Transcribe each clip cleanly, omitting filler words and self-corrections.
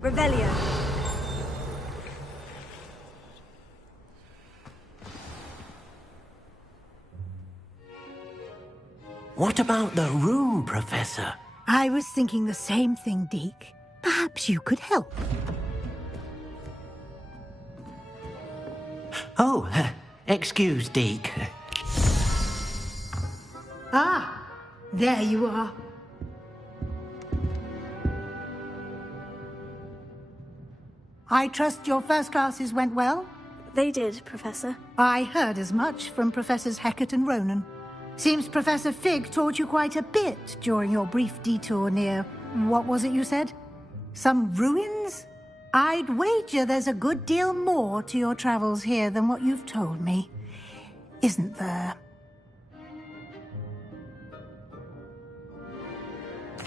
Revelio. What about the room, Professor? I was thinking the same thing, Deke. Perhaps you could help. Oh, excuse, Deke. Ah, there you are. I trust your first classes went well? They did, Professor. I heard as much from Professors Hecat and Ronan. Seems Professor Fig taught you quite a bit during your brief detour near... what was it you said? Some ruins? I'd wager there's a good deal more to your travels here than what you've told me. Isn't there?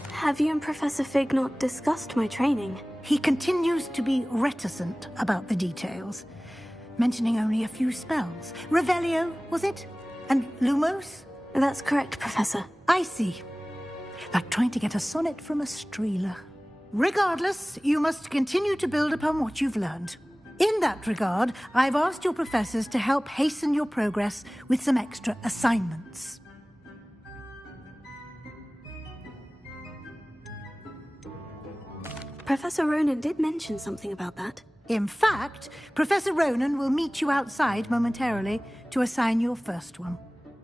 Have you and Professor Fig not discussed my training? He continues to be reticent about the details, mentioning only a few spells. Revelio, was it? And Lumos? That's correct, Professor. I see. Like trying to get a sonnet from a streeler. Regardless, you must continue to build upon what you've learned. In that regard, I've asked your professors to help hasten your progress with some extra assignments. Professor Ronan did mention something about that. In fact, Professor Ronan will meet you outside momentarily to assign your first one.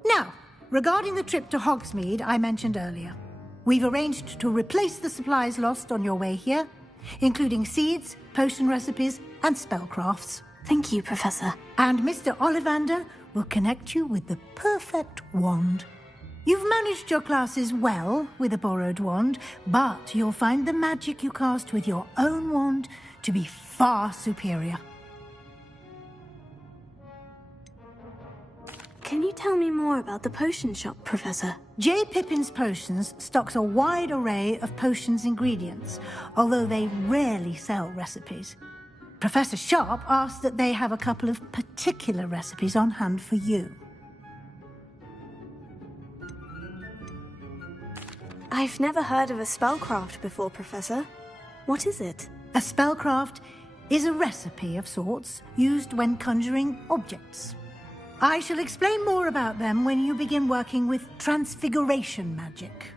Now, regarding the trip to Hogsmeade I mentioned earlier, we've arranged to replace the supplies lost on your way here, including seeds, potion recipes, and spellcrafts. Thank you, Professor. And Mr. Ollivander will connect you with the perfect wand. You've managed your classes well with a borrowed wand, but you'll find the magic you cast with your own wand to be far superior. Can you tell me more about the potion shop, Professor? J. Pippin's Potions stocks a wide array of potions ingredients, although they rarely sell recipes. Professor Sharp asked that they have a couple of particular recipes on hand for you. I've never heard of a spellcraft before, Professor. What is it? A spellcraft is a recipe of sorts used when conjuring objects. I shall explain more about them when you begin working with transfiguration magic.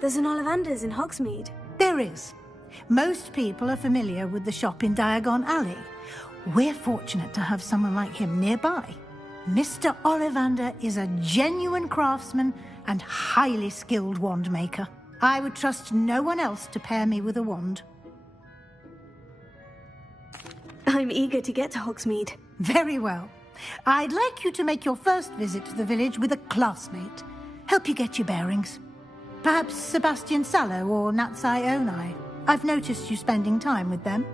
There's an Ollivander's in Hogsmeade. There is. Most people are familiar with the shop in Diagon Alley. We're fortunate to have someone like him nearby. Mr. Ollivander is a genuine craftsman and highly skilled wand maker. I would trust no one else to pair me with a wand. I'm eager to get to Hogsmeade. Very well. I'd like you to make your first visit to the village with a classmate. Help you get your bearings. Perhaps Sebastian Sallow or Natsai Onai. I've noticed you spending time with them.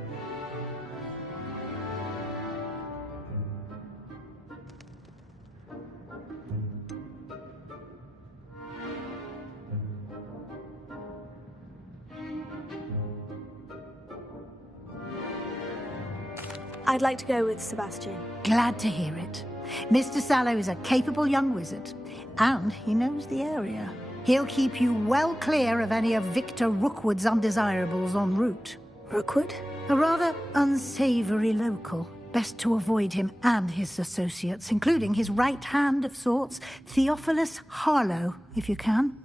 I'd like to go with Sebastian. Glad to hear it. Mr. Sallow is a capable young wizard, and he knows the area. He'll keep you well clear of any of Victor Rookwood's undesirables en route. Rookwood? A rather unsavory local. Best to avoid him and his associates, including his right hand of sorts, Theophilus Harlow, if you can.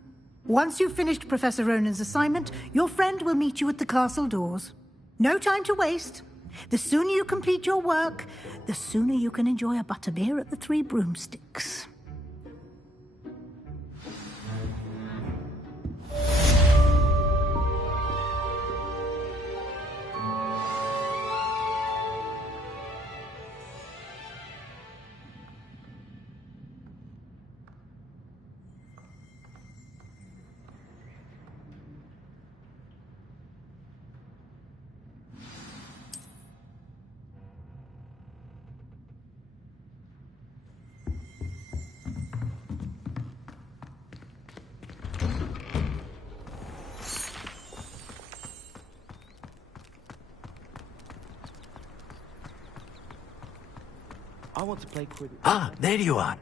Once you've finished Professor Ronan's assignment, your friend will meet you at the castle doors. No time to waste. The sooner you complete your work, the sooner you can enjoy a butterbeer at the Three Broomsticks. I want to play Quidditch. Ah, there you are.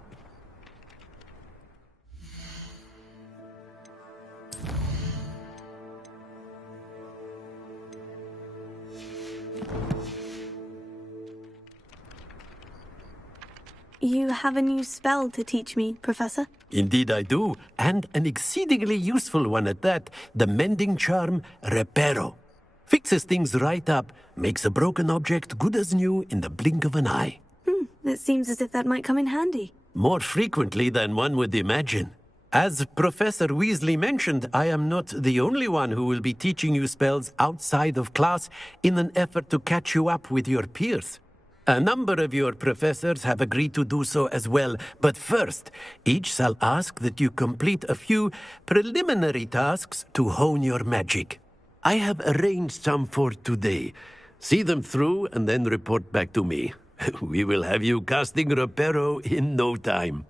You have a new spell to teach me, Professor? Indeed I do, and an exceedingly useful one at that. The mending charm, Reparo. Fixes things right up, makes a broken object good as new in the blink of an eye. It seems as if that might come in handy. More frequently than one would imagine. As Professor Weasley mentioned, I am not the only one who will be teaching you spells outside of class in an effort to catch you up with your peers. A number of your professors have agreed to do so as well, but first, each shall ask that you complete a few preliminary tasks to hone your magic. I have arranged some for today. See them through and then report back to me. We will have you casting Reparo in no time.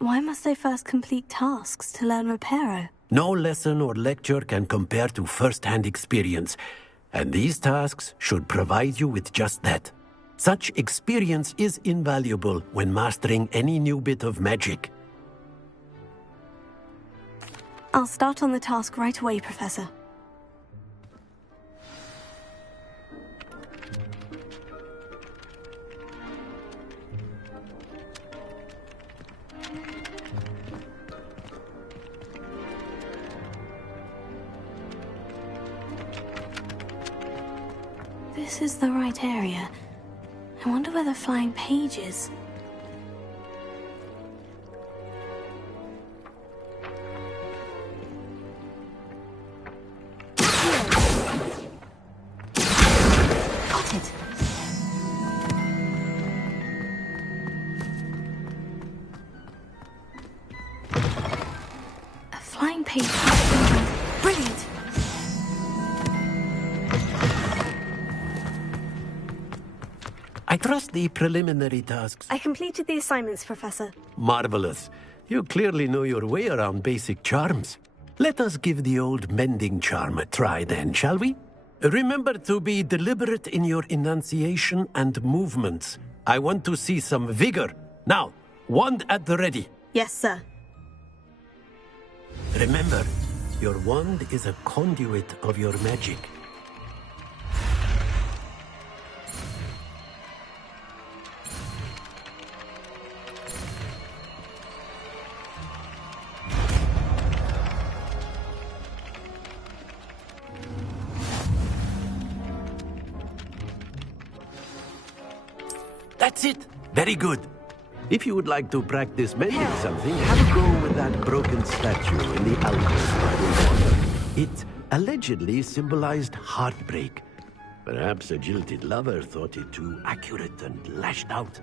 Why must I first complete tasks to learn Reparo? No lesson or lecture can compare to first-hand experience, and these tasks should provide you with just that. Such experience is invaluable when mastering any new bit of magic. I'll start on the task right away, Professor. This is the right area. I wonder where the flying page is. Got it. A flying page. Brilliant. I trust the preliminary tasks. I completed the assignments, Professor. Marvelous. You clearly know your way around basic charms. Let us give the old mending charm a try then, shall we? Remember to be deliberate in your enunciation and movements. I want to see some vigor. Now, wand at the ready. Yes, sir. Remember, your wand is a conduit of your magic. That's it. Very good. If you would like to practice mending something, have a go with that broken statue in the alcove by the water. It allegedly symbolized heartbreak. Perhaps a jilted lover thought it too accurate and lashed out.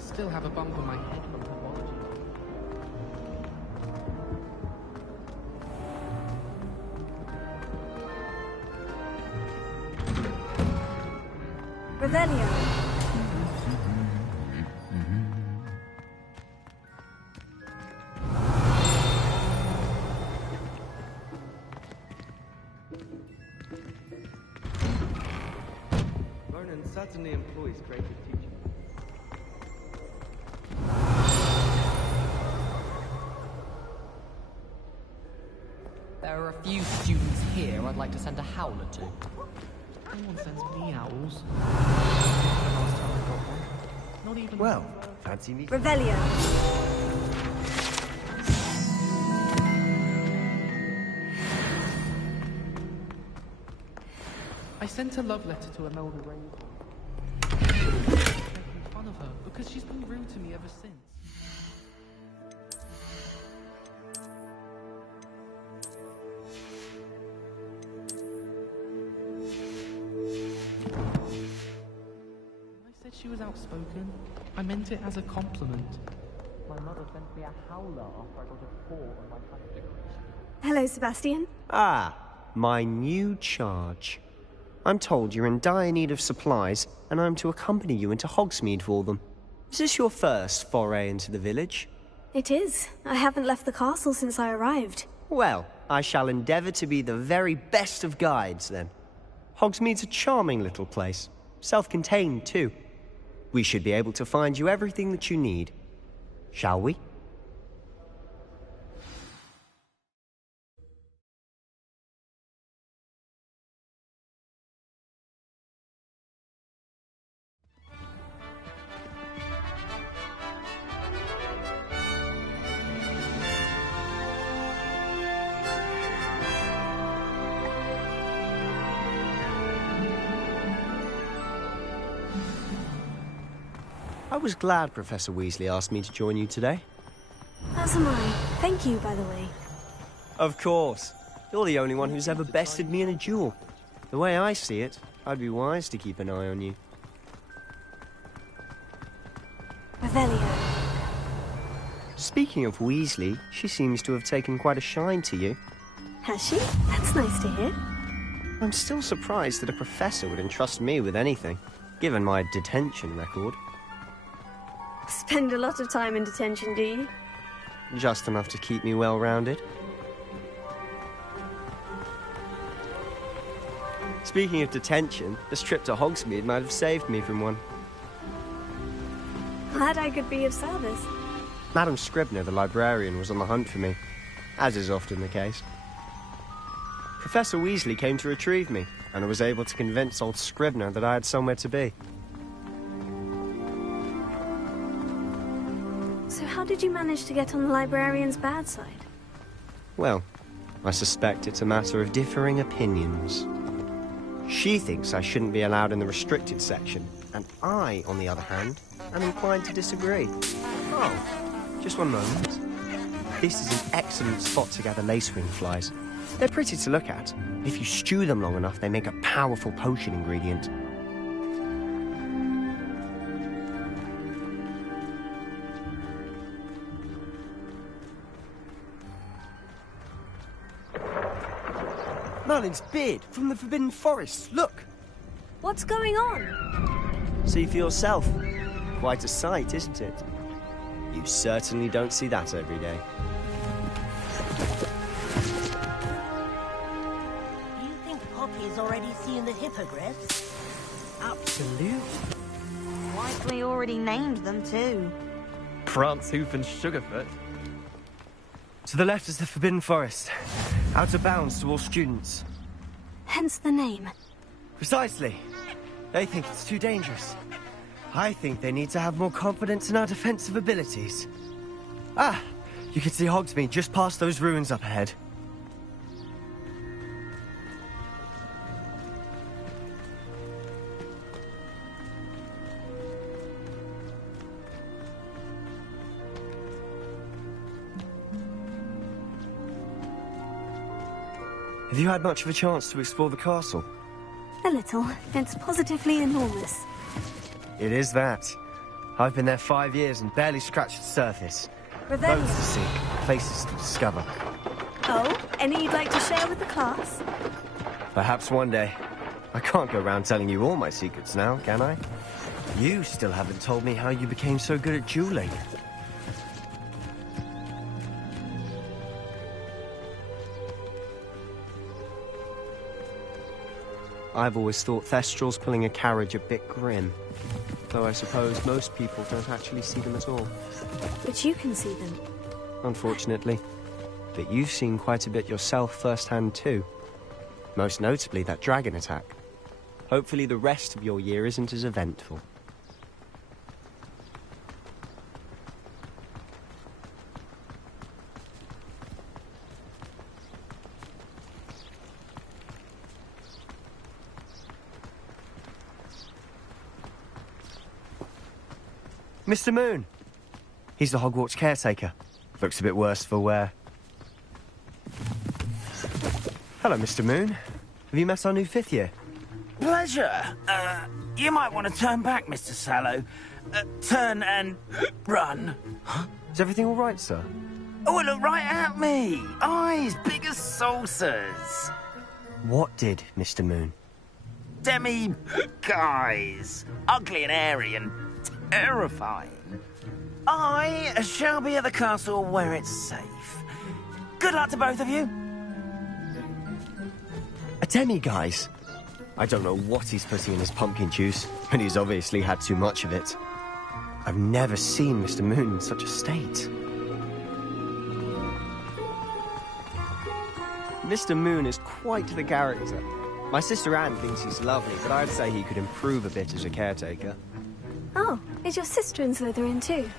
Still have a bump on my head from pathology. Revelio. Vernon certainly employs creative teaching. There are a few students here I'd like to send a howler to. No one sends me owls. Last time I got one. Not even... Well, fancy me. Revelio. I sent a love letter to Imelda Rainbow. Making fun of her because she's been rude to me ever since. outspoken. I meant it as a compliment. My mother sent me a howler after I got a 4 on my hunting degree. Hello, Sebastian. Ah, my new charge. I'm told you're in dire need of supplies, and I'm to accompany you into Hogsmeade for them. Is this your first foray into the village? It is. I haven't left the castle since I arrived. Well, I shall endeavour to be the very best of guides, then. Hogsmeade's a charming little place. Self-contained, too. We should be able to find you everything that you need. Shall we? I was glad Professor Weasley asked me to join you today. As am I. Thank you, by the way. Of course. You're the only one who's ever bested me in a duel. The way I see it, I'd be wise to keep an eye on you. Revelio. Speaking of Weasley, she seems to have taken quite a shine to you. Has she? That's nice to hear. I'm still surprised that a professor would entrust me with anything, given my detention record. Spend a lot of time in detention, do you? Just enough to keep me well-rounded. Speaking of detention, this trip to Hogsmeade might have saved me from one. Glad I could be of service. Madam Scribner, the librarian, was on the hunt for me, as is often the case. Professor Weasley came to retrieve me, and I was able to convince old Scribner that I had somewhere to be. So how did you manage to get on the librarian's bad side? Well, I suspect it's a matter of differing opinions. She thinks I shouldn't be allowed in the restricted section, and I, on the other hand, am inclined to disagree. Oh, just one moment. This is an excellent spot to gather lacewing flies. They're pretty to look at. If you stew them long enough, they make a powerful potion ingredient. Merlin's beard from the Forbidden Forest. Look! What's going on? See for yourself. Quite a sight, isn't it? You certainly don't see that every day. You think Poppy's already seen the hippogriffs? Absolutely. Likely already named them too. Prancehoof and Sugarfoot. To the left is the Forbidden Forest. Out of bounds to all students. Hence the name. Precisely. They think it's too dangerous. I think they need to have more confidence in our defensive abilities. Ah! You can see Hogsmeade just past those ruins up ahead. Have you had much of a chance to explore the castle? A little. It's positively enormous. It is that. I've been there 5 years and barely scratched the surface. Boats to Revelio. see, places to discover. Oh, any you'd like to share with the class? Perhaps one day. I can't go around telling you all my secrets now, can I? You still haven't told me how you became so good at dueling. I've always thought Thestrals pulling a carriage a bit grim. Though I suppose most people don't actually see them at all. But you can see them. Unfortunately. But you've seen quite a bit yourself firsthand too. Most notably that dragon attack. Hopefully the rest of your year isn't as eventful. Mr. Moon. He's the Hogwarts caretaker. Looks a bit worse for wear. Hello, Mr. Moon. Have you met our new 5th year? Pleasure. You might want to turn back, Mr. Sallow. Turn and run. Is everything all right, sir? Oh, look right at me. Eyes big as saucers. What did, Mr. Moon? Guys. Ugly and hairy and terrifying. I shall be at the castle where it's safe. Good luck to both of you. A demi-guise? I don't know what he's putting in his pumpkin juice, but he's obviously had too much of it. I've never seen Mr. Moon in such a state. Mr. Moon is quite the character. My sister Anne thinks he's lovely, but I'd say he could improve a bit as a caretaker. Oh, is your sister in Slytherin too?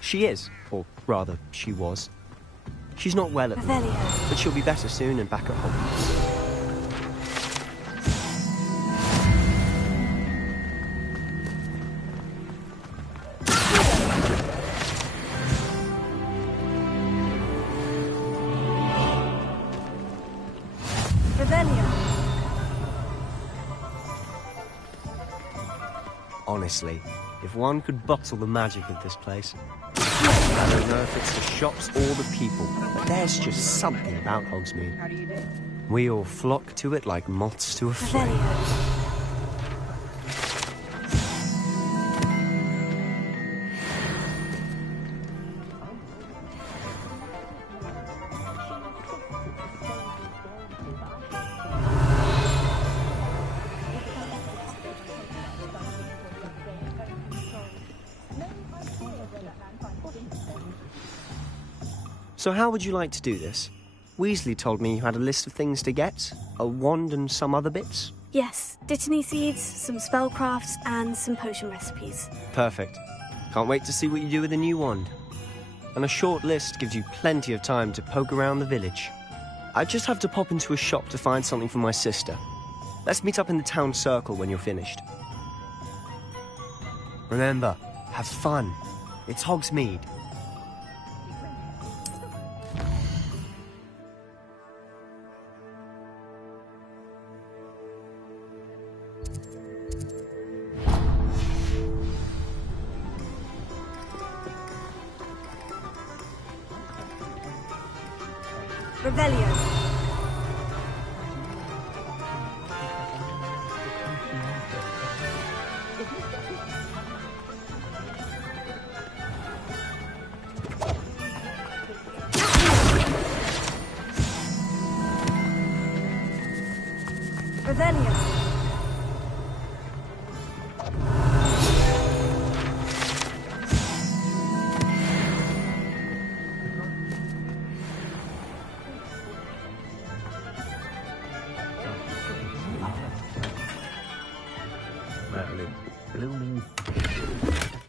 She is, or rather, she was. She's not well at the moment, but she'll be better soon and back at Hogwarts. Honestly, if one could bottle the magic of this place. I don't know if it's the shops or the people, but there's just something about Hogsmeade. How do you do? We all flock to it like moths to a flame. So how would you like to do this? Weasley told me you had a list of things to get. A wand and some other bits. Yes, Dittany seeds, some spellcrafts, and some potion recipes. Perfect. Can't wait to see what you do with the new wand. And a short list gives you plenty of time to poke around the village. I just have to pop into a shop to find something for my sister. Let's meet up in the town circle when you're finished. Remember, have fun. It's Hogsmeade. Revelio. Revelio. Blooming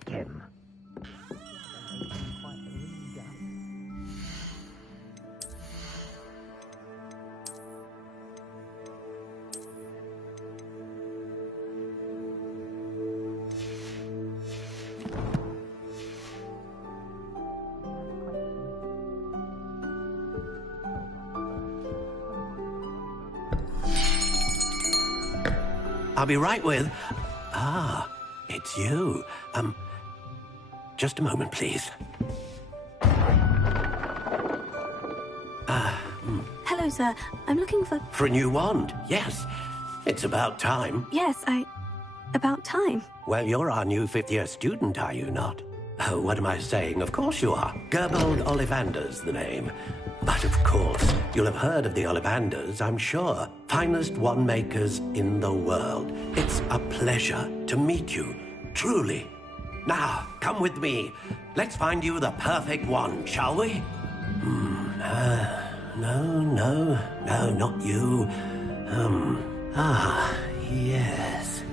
again. I'll be right with... Ah, it's you. Just a moment, please. Hello, sir. I'm looking for... For a new wand, yes. It's about time. Yes, about time. Well, you're our new fifth-year student, are you not? Oh, what am I saying? Of course you are. Gerbold Ollivander's the name. But of course, you'll have heard of the Ollivanders, I'm sure. Finest wand makers in the world. It's a pleasure to meet you, truly. Now, come with me. Let's find you the perfect wand, shall we? No, not you. Yes.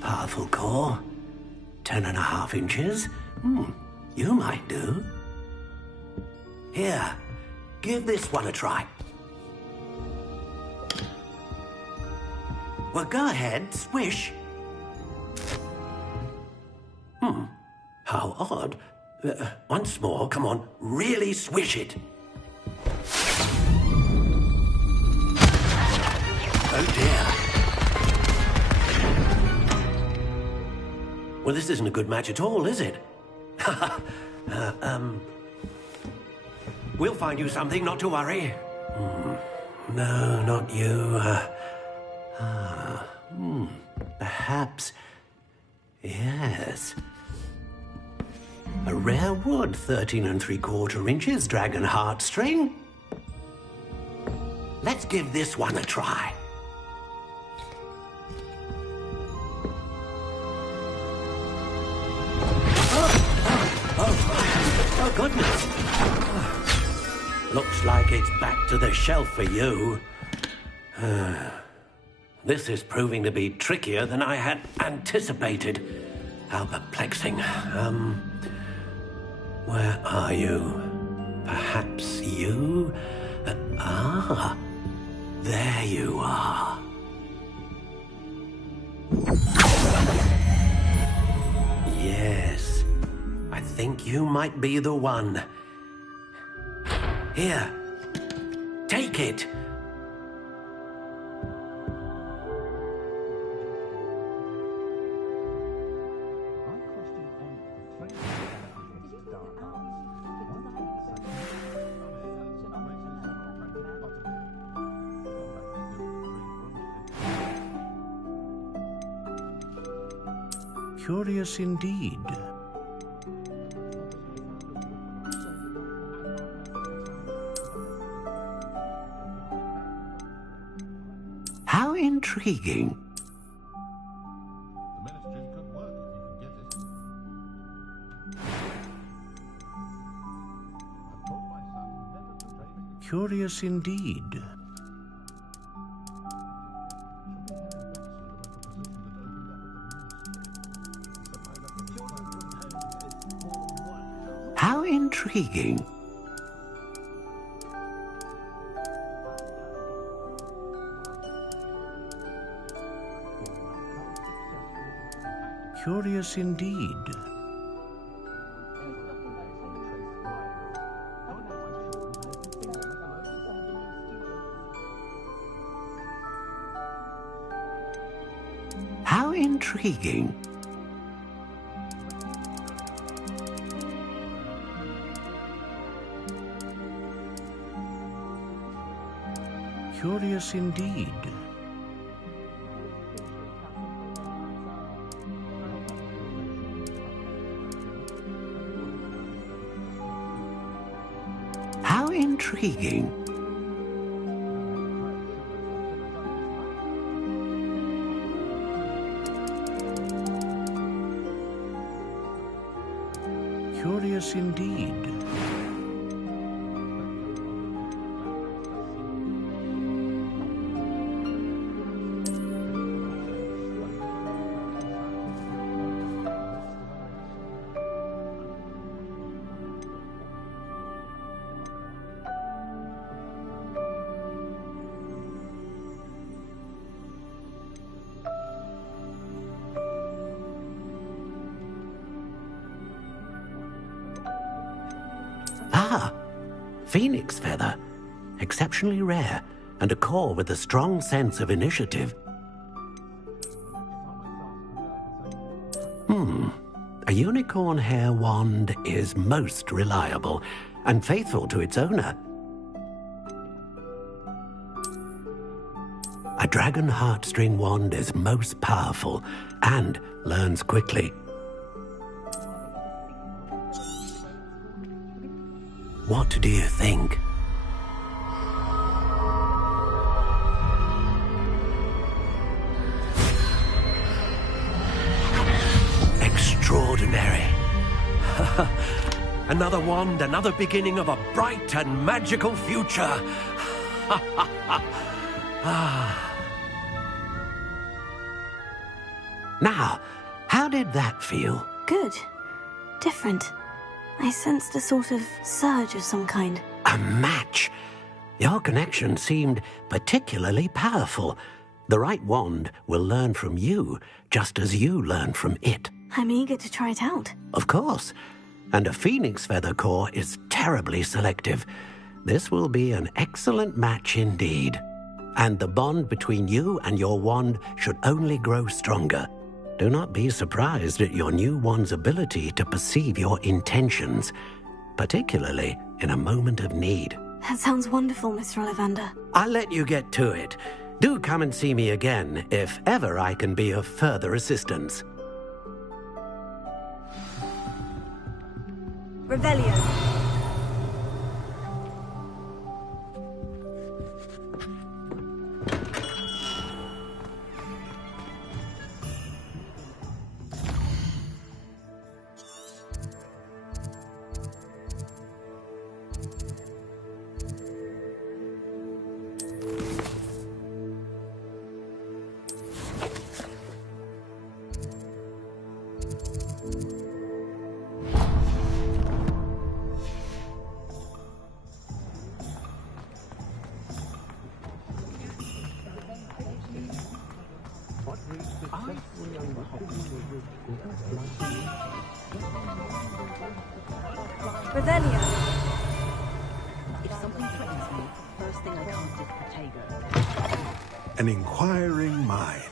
Powerful core. 10.5 inches. You might do. Here, give this one a try. Well, go ahead, swish. How odd. Once more, come on, really swish it. Oh dear. Well, this isn't a good match at all, is it? We'll find you something, not to worry. No, not you. Perhaps... Yes. A rare wood, 13 3/4 inches, dragon heartstring. Let's give this one a try. Oh, goodness. Looks like it's back to the shelf for you. This is proving to be trickier than I had anticipated. How perplexing. Where are you? Perhaps you? There you are. Yes, I think you might be the one. Here, take it. Curious indeed. How intriguing. The ministry's good work if you can get it. I told my son never to trade. Curious indeed. How intriguing. Curious indeed. How intriguing. Curious indeed. How intriguing. Curious indeed. Ah, phoenix feather. Exceptionally rare, and a core with a strong sense of initiative. A unicorn hair wand is most reliable and faithful to its owner. A dragon heartstring wand is most powerful and learns quickly. What do you think? Extraordinary. Another wand, another beginning of a bright and magical future. Now, how did that feel? Good. Different. I sensed a sort of surge of some kind. A match. Your connection seemed particularly powerful. The right wand will learn from you, just as you learn from it. I'm eager to try it out. Of course. And a phoenix feather core is terribly selective. This will be an excellent match indeed. And the bond between you and your wand should only grow stronger. Do not be surprised at your new one's ability to perceive your intentions, particularly in a moment of need. That sounds wonderful, Mr. Ollivander. I'll let you get to it. Do come and see me again if ever I can be of further assistance. Revelio. Revelio. If something threatens me, first thing I cast is Protego. An inquiring mind.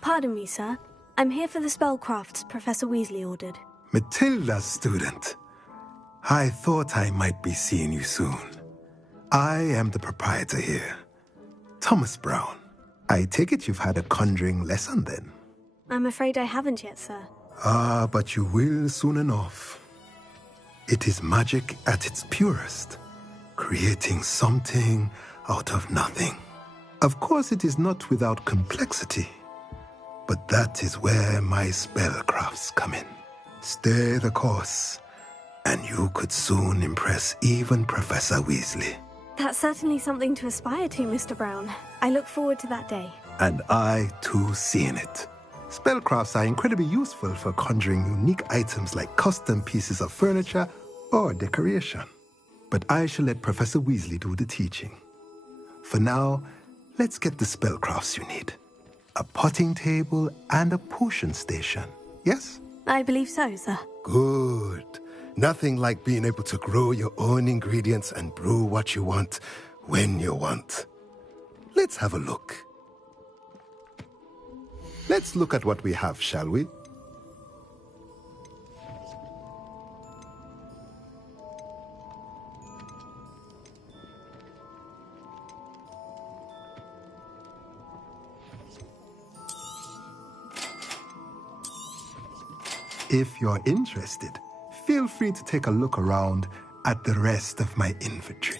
Pardon me, sir. I'm here for the spellcrafts Professor Weasley ordered. Matilda's student. I thought I might be seeing you soon. I am the proprietor here, Thomas Brown. I take it you've had a conjuring lesson then? I'm afraid I haven't yet, sir. Ah, but you will soon enough. It is magic at its purest, creating something out of nothing. Of course, it is not without complexity, but that is where my spellcrafts come in. Stay the course, and you could soon impress even Professor Weasley. That's certainly something to aspire to, Mr. Brown. I look forward to that day. And I, too, seeing it. Spellcrafts are incredibly useful for conjuring unique items like custom pieces of furniture or decoration. But I shall let Professor Weasley do the teaching. For now, let's get the spellcrafts you need. A potting table and a potion station, yes? I believe so, sir. Good. Nothing like being able to grow your own ingredients and brew what you want when you want. Let's have a look. Let's look at what we have, shall we? If you're interested, feel free to take a look around at the rest of my inventory.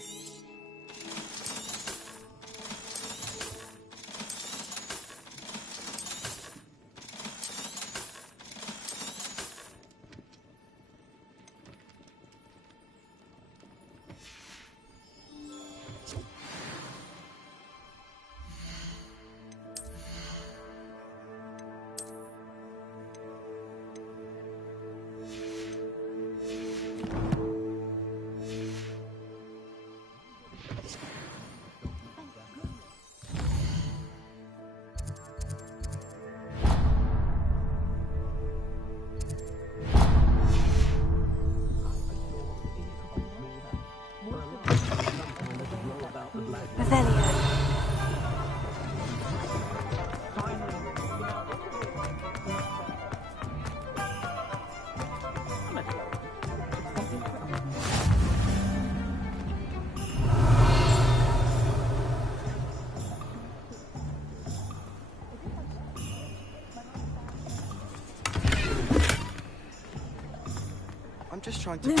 I'm just trying to...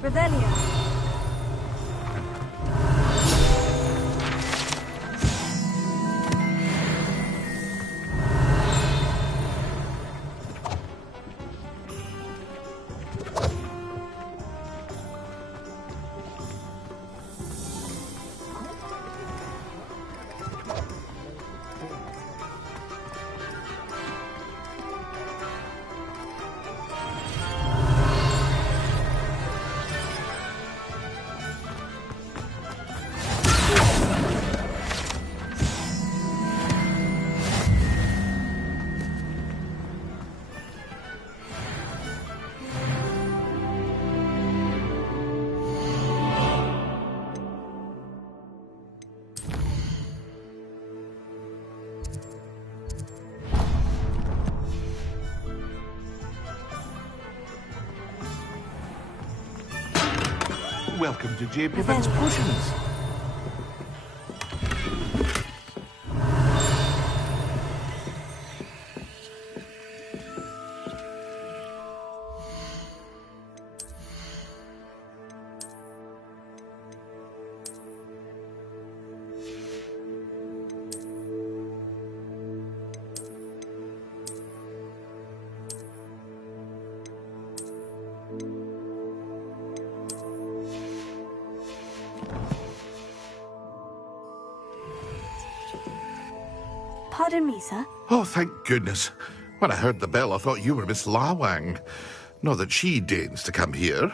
Revelio. Welcome to J. Pippin's Potions. Pardon me, sir. Oh, thank goodness. When I heard the bell, I thought you were Miss Lawang. Not that she deigns to come here.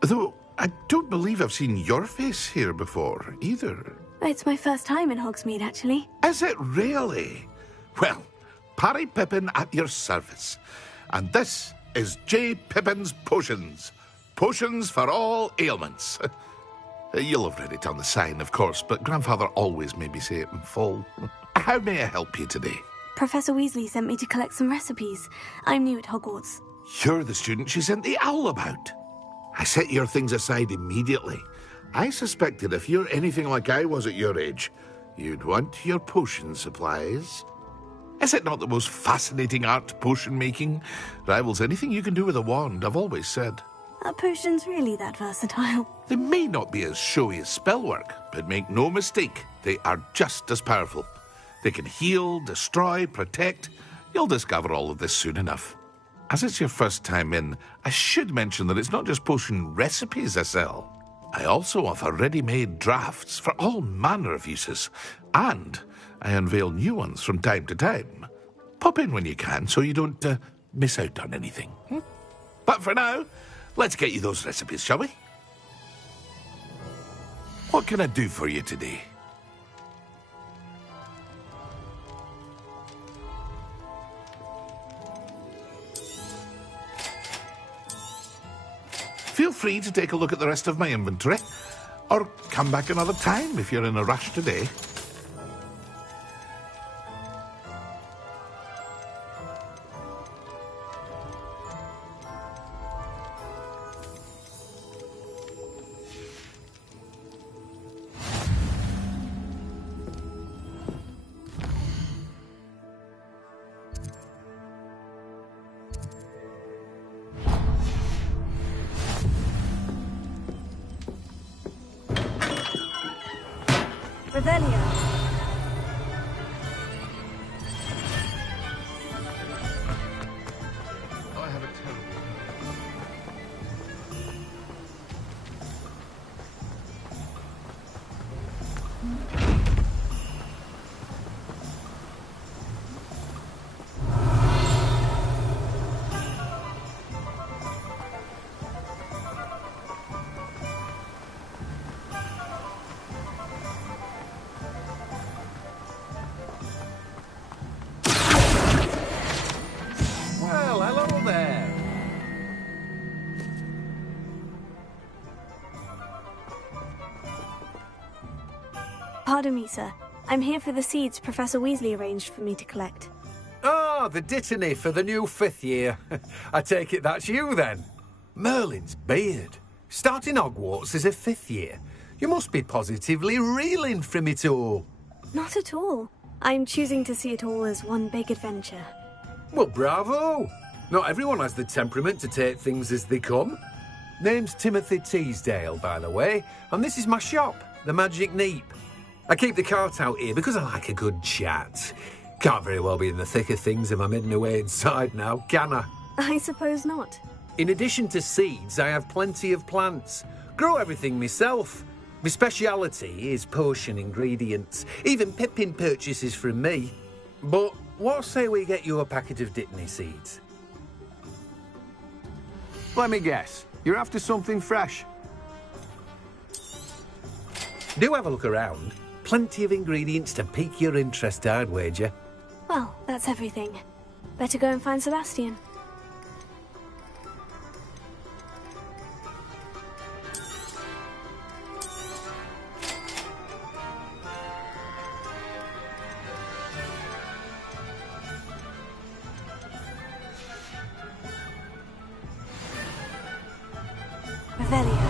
Though, I don't believe I've seen your face here before, either. It's my first time in Hogsmeade, actually. Is it really? Well, Parry Pippin at your service. And this is J. Pippin's Potions. Potions for all ailments. You'll have read it on the sign, of course, but Grandfather always made me say it in full. How may I help you today? Professor Weasley sent me to collect some recipes. I'm new at Hogwarts. You're the student she sent the owl about. I set your things aside immediately. I suspected if you're anything like I was at your age, you'd want your potion supplies. Is it not the most fascinating art, potion making? Rivals anything you can do with a wand, I've always said. Are potions really that versatile? They may not be as showy as spellwork, but make no mistake, they are just as powerful. They can heal, destroy, protect. You'll discover all of this soon enough. As it's your first time in, I should mention that it's not just potion recipes I sell. I also offer ready-made drafts for all manner of uses, and I unveil new ones from time to time. Pop in when you can so you don't miss out on anything. But for now, let's get you those recipes, shall we? What can I do for you today? Feel free to take a look at the rest of my inventory, or come back another time if you're in a rush today. Revelio. I have a terrible... Well, hello there. Pardon me, sir. I'm here for the seeds Professor Weasley arranged for me to collect. Ah, the dittany for the new 5th year. I take it that's you, then. Merlin's beard. Starting Hogwarts as a 5th year. You must be positively reeling from it all. Not at all. I'm choosing to see it all as one big adventure. Well, bravo. Not everyone has the temperament to take things as they come. Name's Timothy Teasdale, by the way, and this is my shop, the Magic Neep. I keep the cart out here because I like a good chat. Can't very well be in the thick of things if I'm hidden away inside now, can I? I suppose not. In addition to seeds, I have plenty of plants. Grow everything myself. My speciality is potion ingredients. Even Pippin purchases from me. But what say we get you a packet of Dittany seeds? Let me guess. You're after something fresh. Do have a look around. Plenty of ingredients to pique your interest, I'd wager. Well, that's everything. Better go and find Sebastian. Revelio.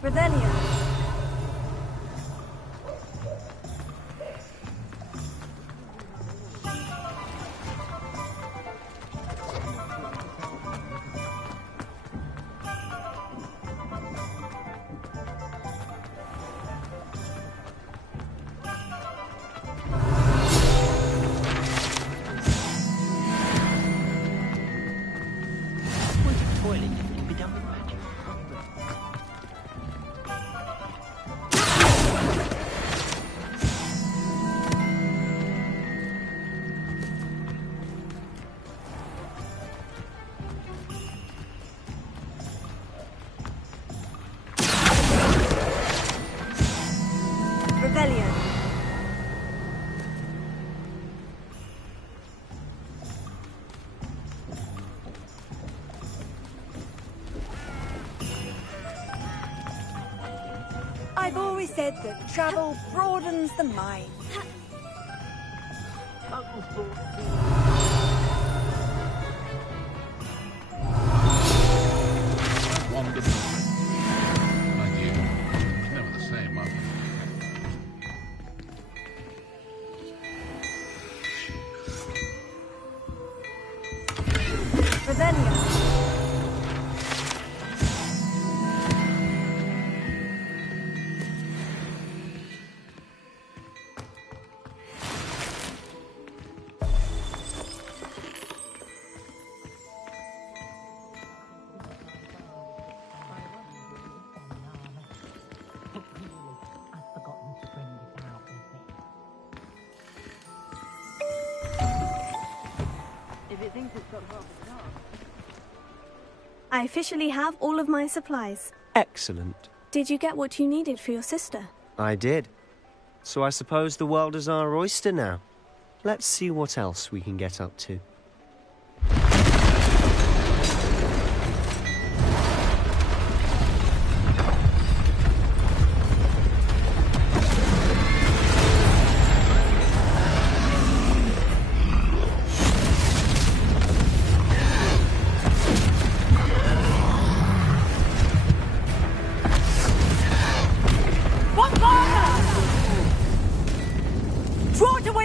Revelio. Revelio. I've always said that travel broadens the mind. Wonderful. My dear, it's never the same, are they? Revelio. If it thinks it's got half a star. I officially have all of my supplies. Excellent. Did you get what you needed for your sister? I did. So I suppose the world is our oyster now. Let's see what else we can get up to.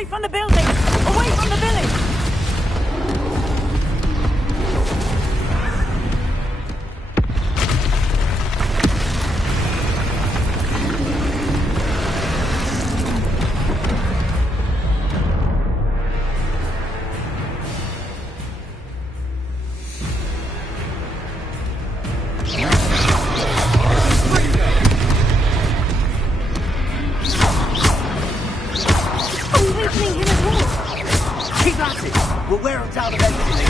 From the building! Away from the village! Keep at it! We'll wear them down eventually.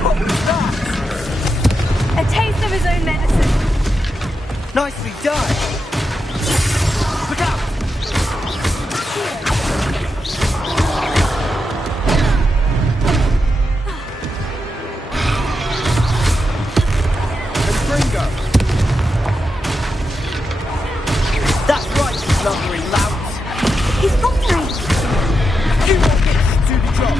What was that? A taste of his own medicine. Nicely done! Look out! That's right, you lumbering louts! He's faltering! You won't get to the job!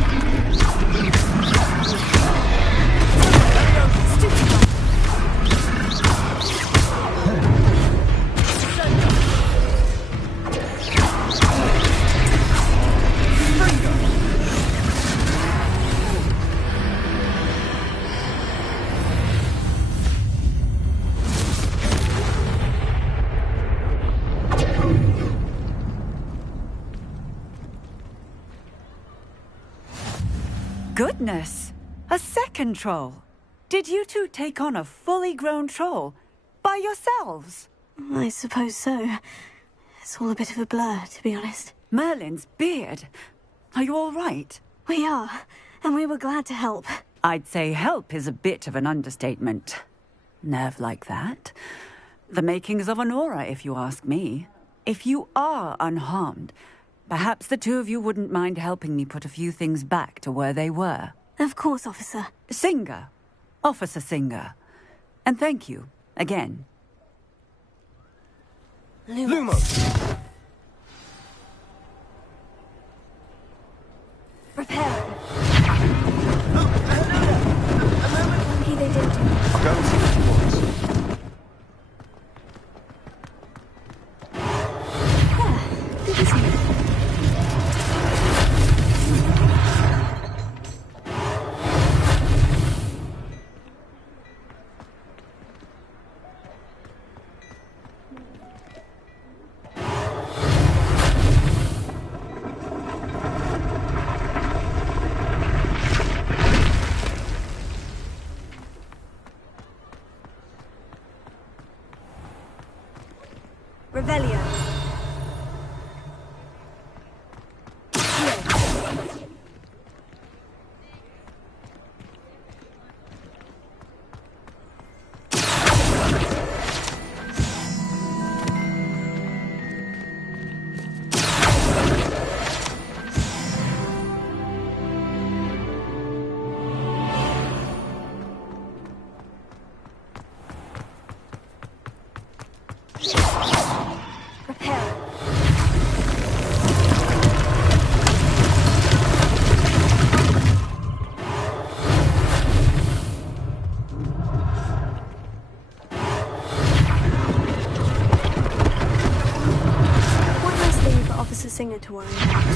Goodness! A second troll! Did you two take on a fully grown troll? By yourselves? I suppose so. It's all a bit of a blur, to be honest. Merlin's beard. Are you all right? We are, and we were glad to help. I'd say help is a bit of an understatement. Nerve like that. The makings of an aura, if you ask me. If you are unharmed, perhaps the two of you wouldn't mind helping me put a few things back to where they were. Of course, officer. Singer. Officer Singer. And thank you, again. Lumos! Prepare. Look, Luna! A moment! He they did. I'll go and see what he wants. Yeah, good as new. Revelio. Singer to worry about.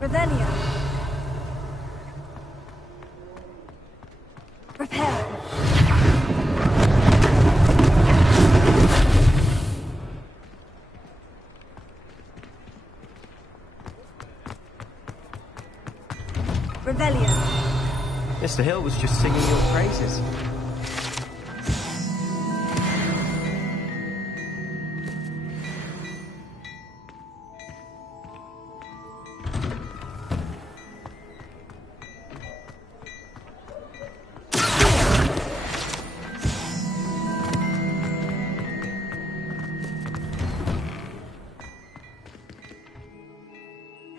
Revelio. Repairing. Revelio. Mr. Hill was just singing your praises.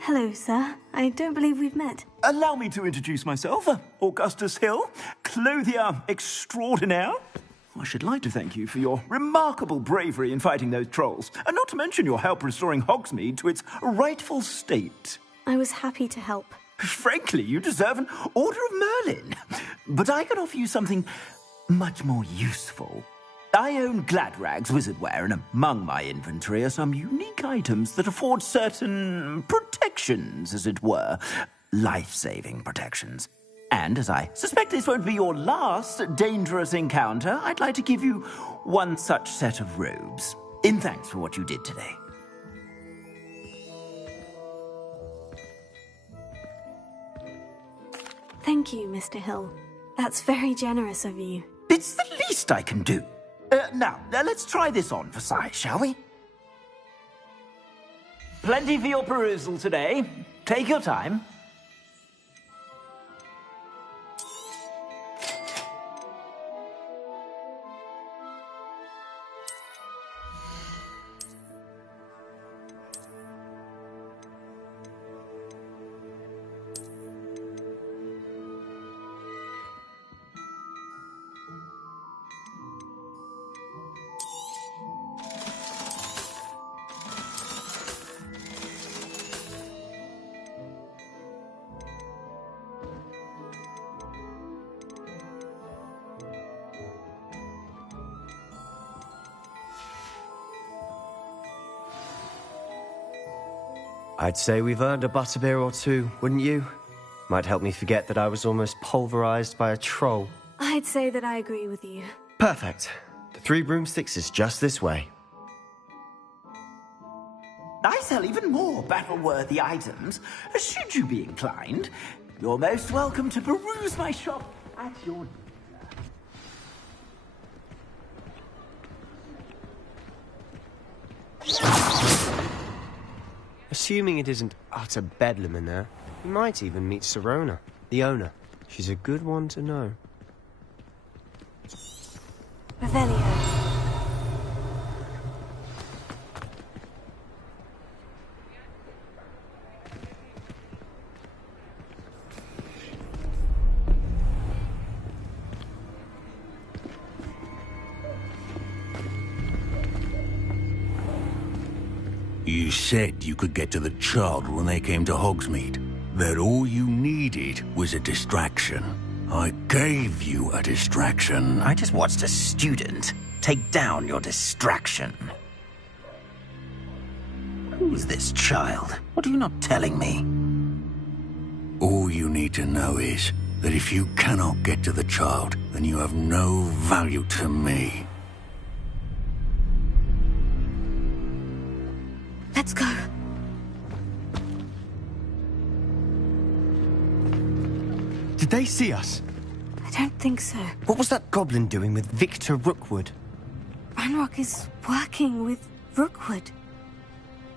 Hello, sir. I don't believe we've met. Allow me to introduce myself, Augustus Hill, clothier extraordinaire. I should like to thank you for your remarkable bravery in fighting those trolls, and not to mention your help restoring Hogsmeade to its rightful state. I was happy to help. Frankly, you deserve an Order of Merlin. But I can offer you something much more useful. I own Gladrag's wizardware, and among my inventory are some unique items that afford certain protections, as it were. Life-saving protections. And as I suspect this won't be your last dangerous encounter, I'd like to give you one such set of robes, in thanks for what you did today. Thank you, Mr. Hill. That's very generous of you. It's the least I can do. Now, let's try this on for size, shall we? Plenty for your perusal today. Take your time. I'd say we've earned a butterbeer or two, wouldn't you? Might help me forget that I was almost pulverized by a troll. I'd say that I agree with you. Perfect. The 3 broomsticks is just this way. I sell even more battle-worthy items. Should you be inclined, you're most welcome to peruse my shop at your Assuming it isn't utter bedlam in there, you might even meet Sirona, the owner. She's a good one to know. Revelio. You said you could get to the child when they came to Hogsmeade. That all you needed was a distraction. I gave you a distraction. I just watched a student take down your distraction. Who's this child? What are you not telling me? All you need to know is that if you cannot get to the child, then you have no value to me. Let's go. Did they see us? I don't think so. What was that goblin doing with Victor Rookwood? Ranrock is working with Rookwood.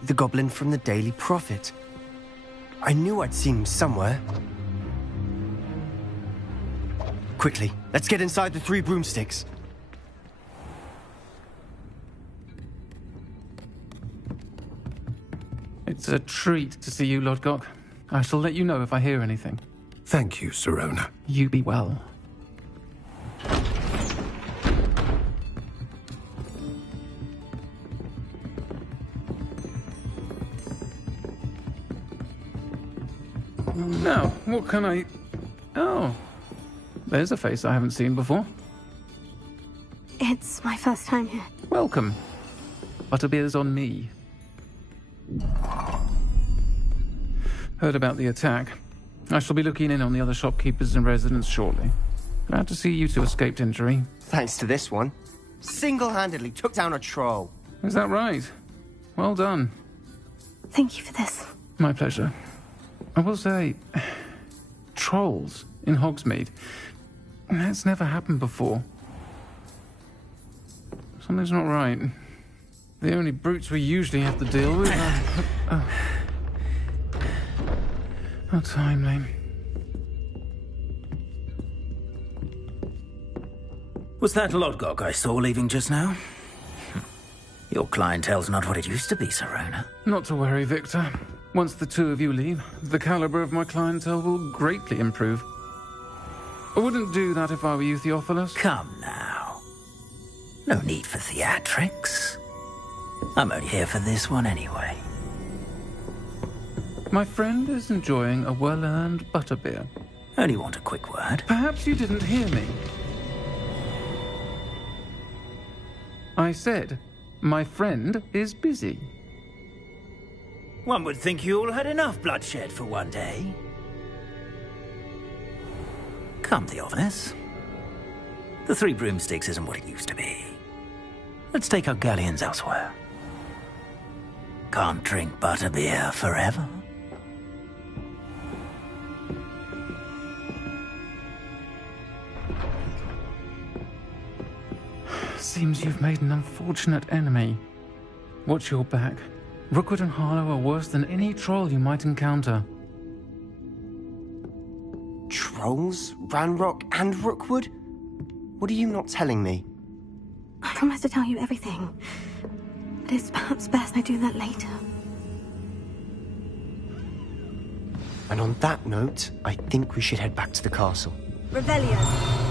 The goblin from the Daily Prophet. I knew I'd seen him somewhere. Quickly, let's get inside the 3 broomsticks. It's a treat to see you, Lodgok. I shall let you know if I hear anything. Thank you, Sirona. You be well. Now, what can I... Oh, there's a face I haven't seen before. It's my first time here. Welcome. Butterbeer's on me. Heard about the attack. I shall be looking in on the other shopkeepers and residents shortly. Glad to see you two escaped injury. Thanks to this one. Single-handedly took down a troll. Is that right? Well done. Thank you for this. My pleasure. I will say, trolls in Hogsmeade. That's never happened before. Something's not right. The only brutes we usually have to deal with are... How timely. Was that Lodgok I saw leaving just now? Your clientele's not what it used to be, Serona. Not to worry, Victor. Once the two of you leave, the caliber of my clientele will greatly improve. I wouldn't do that if I were you, Theophilus. Come now. No need for theatrics. I'm only here for this one anyway. My friend is enjoying a well-earned butterbeer. Only want a quick word. Perhaps you didn't hear me. I said, my friend is busy. One would think you all had enough bloodshed for one day. Come, Theophilus. The Three Broomsticks isn't what it used to be. Let's take our galleons elsewhere. Can't drink butterbeer forever. Seems you've made an unfortunate enemy. Watch your back. Rookwood and Harlow are worse than any troll you might encounter. Trolls? Ranrock and Rookwood? What are you not telling me? I promised to tell you everything. But it's perhaps best I do that later. And on that note, I think we should head back to the castle. Revelio.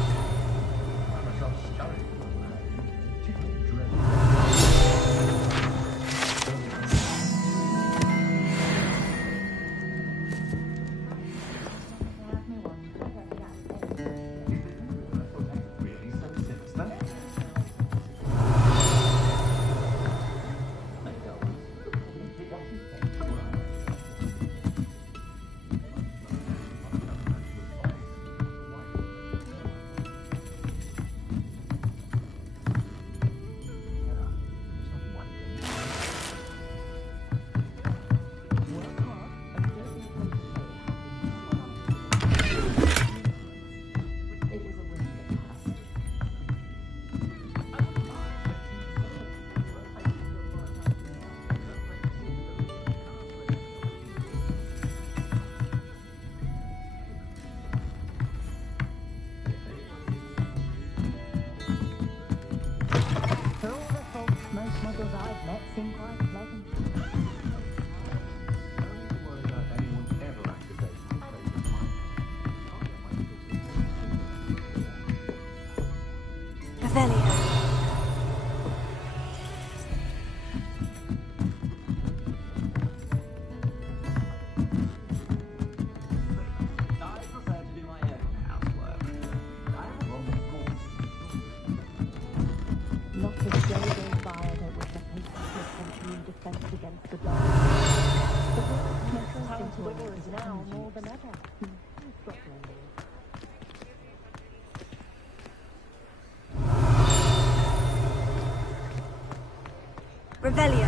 Revelio.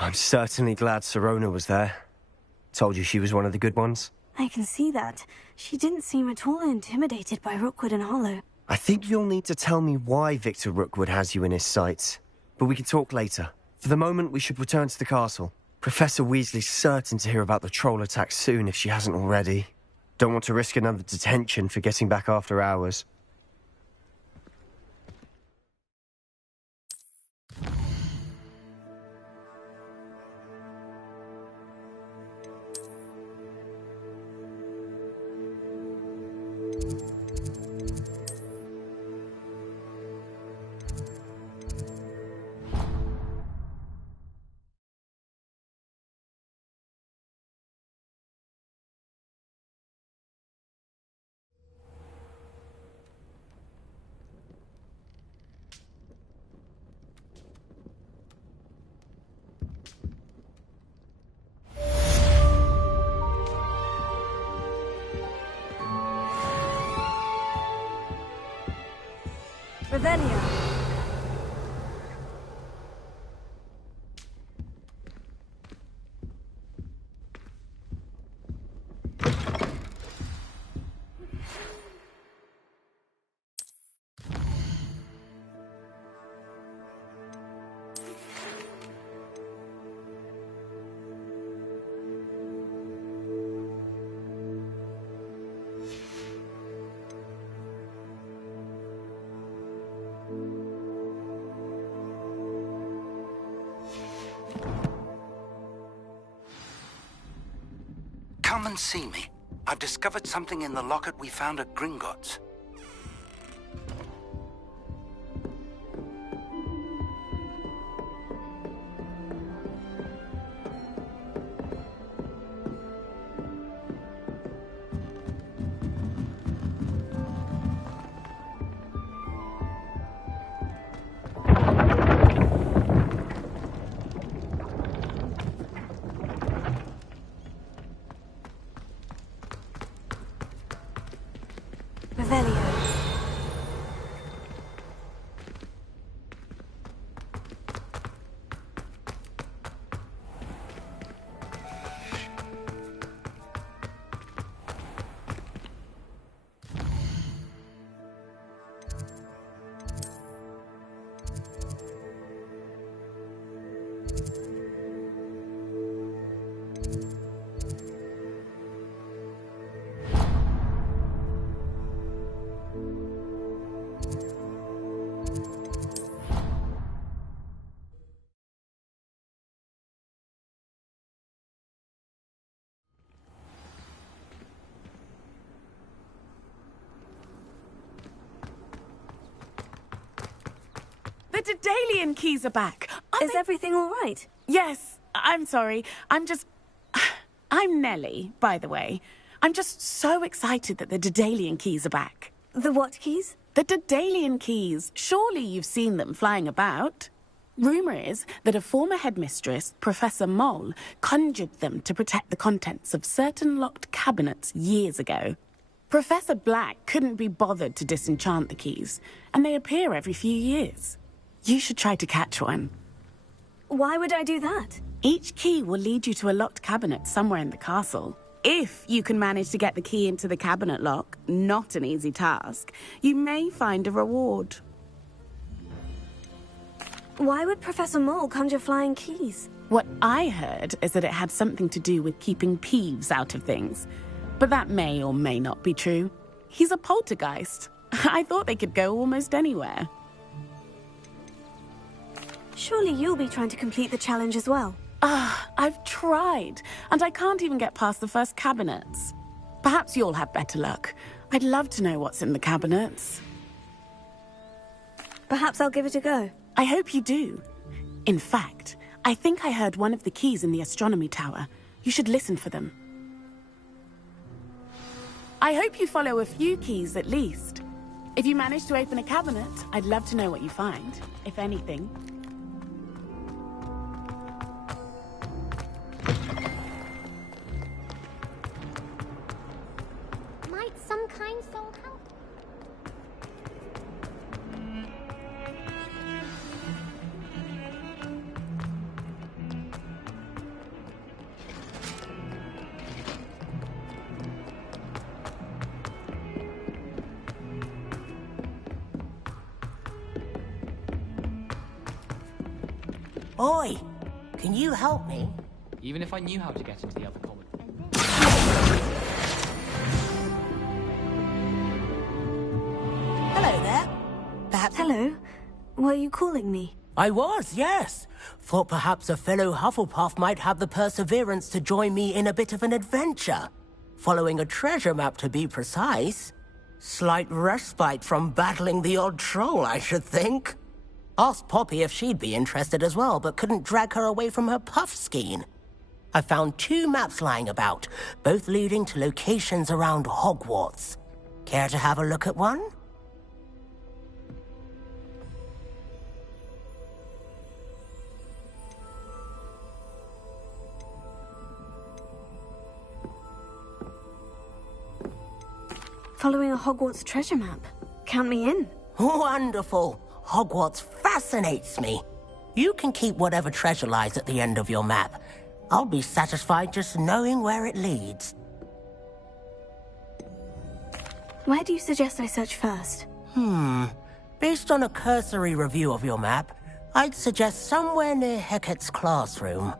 I'm certainly glad Serona was there. Told you she was one of the good ones. I can see that. She didn't seem at all intimidated by Rookwood and Harlow. I think you'll need to tell me why Victor Rookwood has you in his sights. But we can talk later. For the moment, we should return to the castle. Professor Weasley's certain to hear about the troll attack soon if she hasn't already. Don't want to risk another detention for getting back after hours. Revelio. Come and see me. I've discovered something in the locket we found at Gringotts. Revelio. The Daedalian keys are back. Is everything all right? Yes. I'm sorry. I'm Nellie, by the way. I'm just so excited that the Daedalian keys are back. The what keys? The Daedalian keys. Surely you've seen them flying about. Rumour is that a former headmistress, Professor Mole, conjured them to protect the contents of certain locked cabinets years ago. Professor Black couldn't be bothered to disenchant the keys, and they appear every few years. You should try to catch one. Why would I do that? Each key will lead you to a locked cabinet somewhere in the castle. If you can manage to get the key into the cabinet lock, not an easy task, you may find a reward. Why would Professor Mole conjure flying keys? What I heard is that it had something to do with keeping Peeves out of things. But that may or may not be true. He's a poltergeist. I thought they could go almost anywhere. Surely you'll be trying to complete the challenge as well. I've tried, and I can't even get past the first cabinets. Perhaps you'll have better luck. I'd love to know what's in the cabinets. Perhaps I'll give it a go. I hope you do. In fact, I think I heard one of the keys in the astronomy tower. You should listen for them. I hope you follow a few keys at least. If you manage to open a cabinet, I'd love to know what you find, if anything. Might some kind soul help? Oi! Can you help me? Even if I knew how to get into the other common. Hello there. Perhaps... Hello? Were you calling me? I was, yes. Thought perhaps a fellow Hufflepuff might have the perseverance to join me in a bit of an adventure. Following a treasure map, to be precise. Slight respite from battling the odd troll, I should think. Asked Poppy if she'd be interested as well, but couldn't drag her away from her puff skein. I found 2 maps lying about, both leading to locations around Hogwarts. Care to have a look at one? Following a Hogwarts treasure map. Count me in. Wonderful. Hogwarts fascinates me. You can keep whatever treasure lies at the end of your map. I'll be satisfied just knowing where it leads. Where do you suggest I search first? Based on a cursory review of your map, I'd suggest somewhere near Hecate's classroom.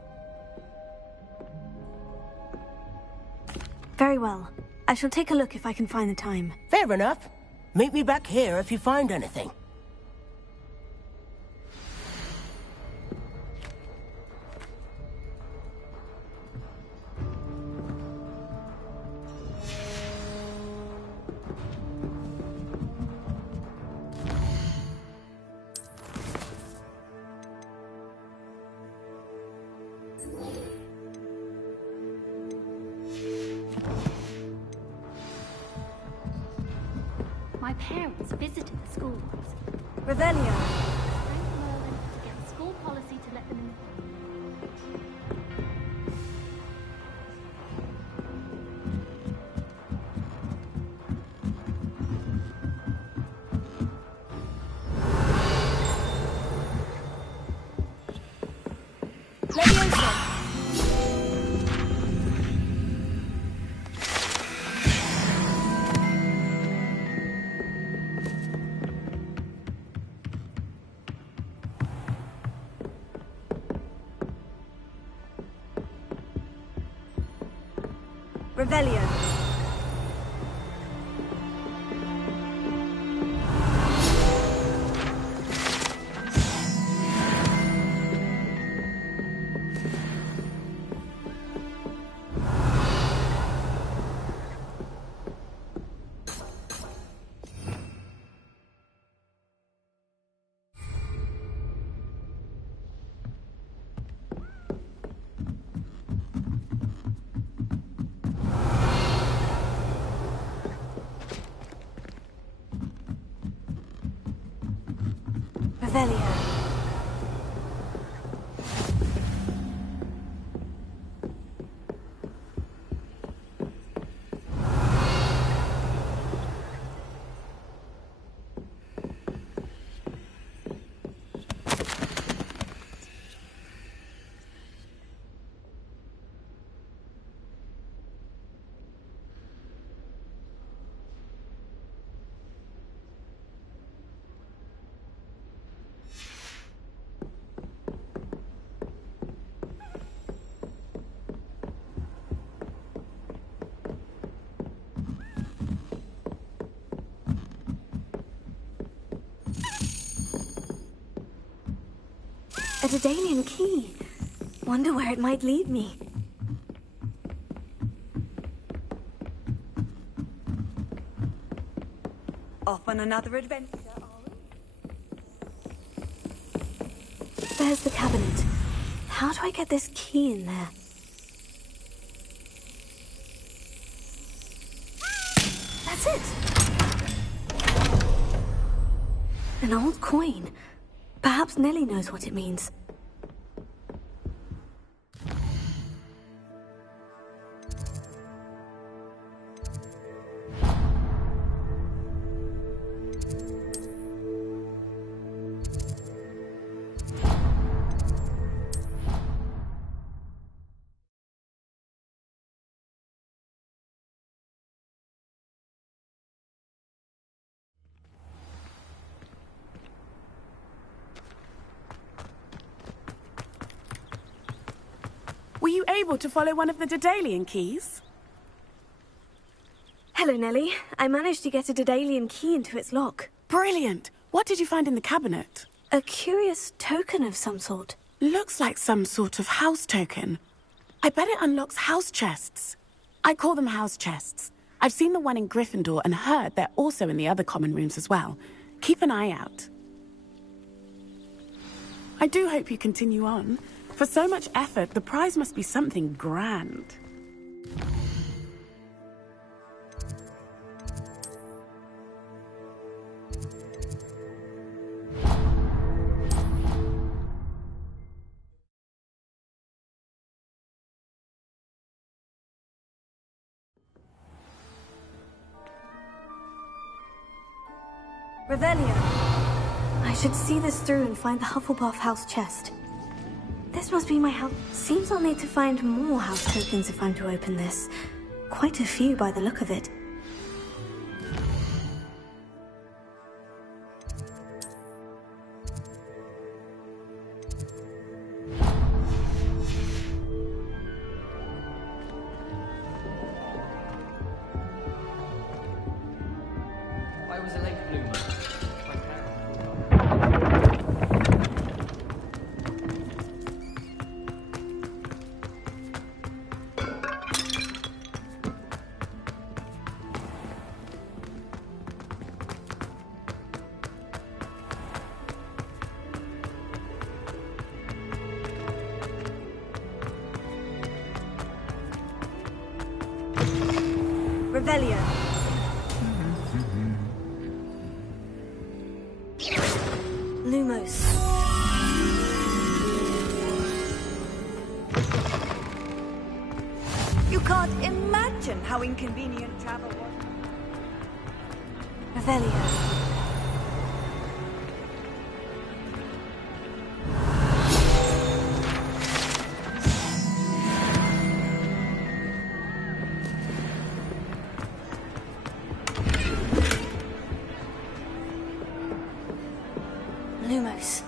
Very well. I shall take a look if I can find the time. Fair enough. Meet me back here if you find anything. My parents visited the schools. Revelio. Frank Merlin to get the school policy to let them in. Revelio. Revelio. A Daedalian key. Wonder where it might lead me. Off on another adventure, There's the cabinet. How do I get this key in there? That's it! An old coin. Perhaps Nellie knows what it means. Were you able to follow one of the Daedalian keys? Hello, Nellie. I managed to get a Daedalian key into its lock. Brilliant! What did you find in the cabinet? A curious token of some sort. Looks like some sort of house token. I bet it unlocks house chests. I call them house chests. I've seen the one in Gryffindor and heard they're also in the other common rooms as well. Keep an eye out. I do hope you continue on. For so much effort, the prize must be something grand. Revelio. I should see this through and find the Hufflepuff house chest. This must be my house. Seems I'll need to find more house tokens if I'm to open this. Quite a few by the look of it. I was a late bloomer. My Revelio. Lumos. You can't imagine how inconvenient travel was. Revelio. Lumos.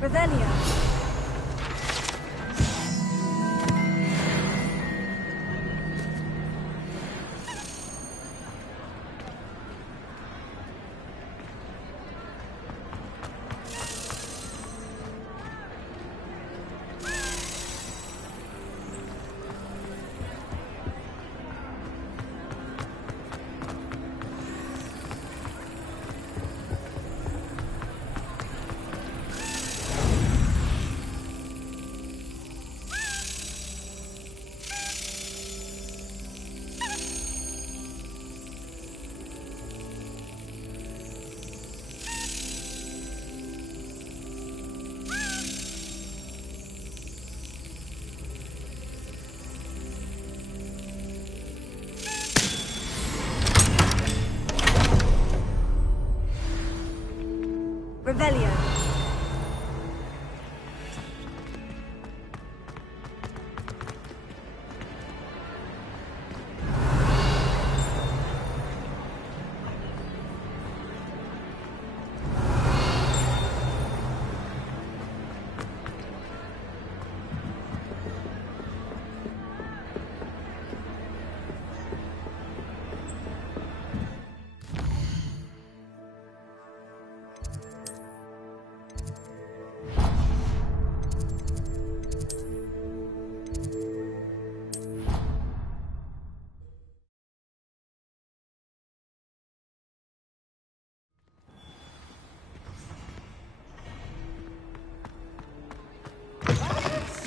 Revelio. Revelio.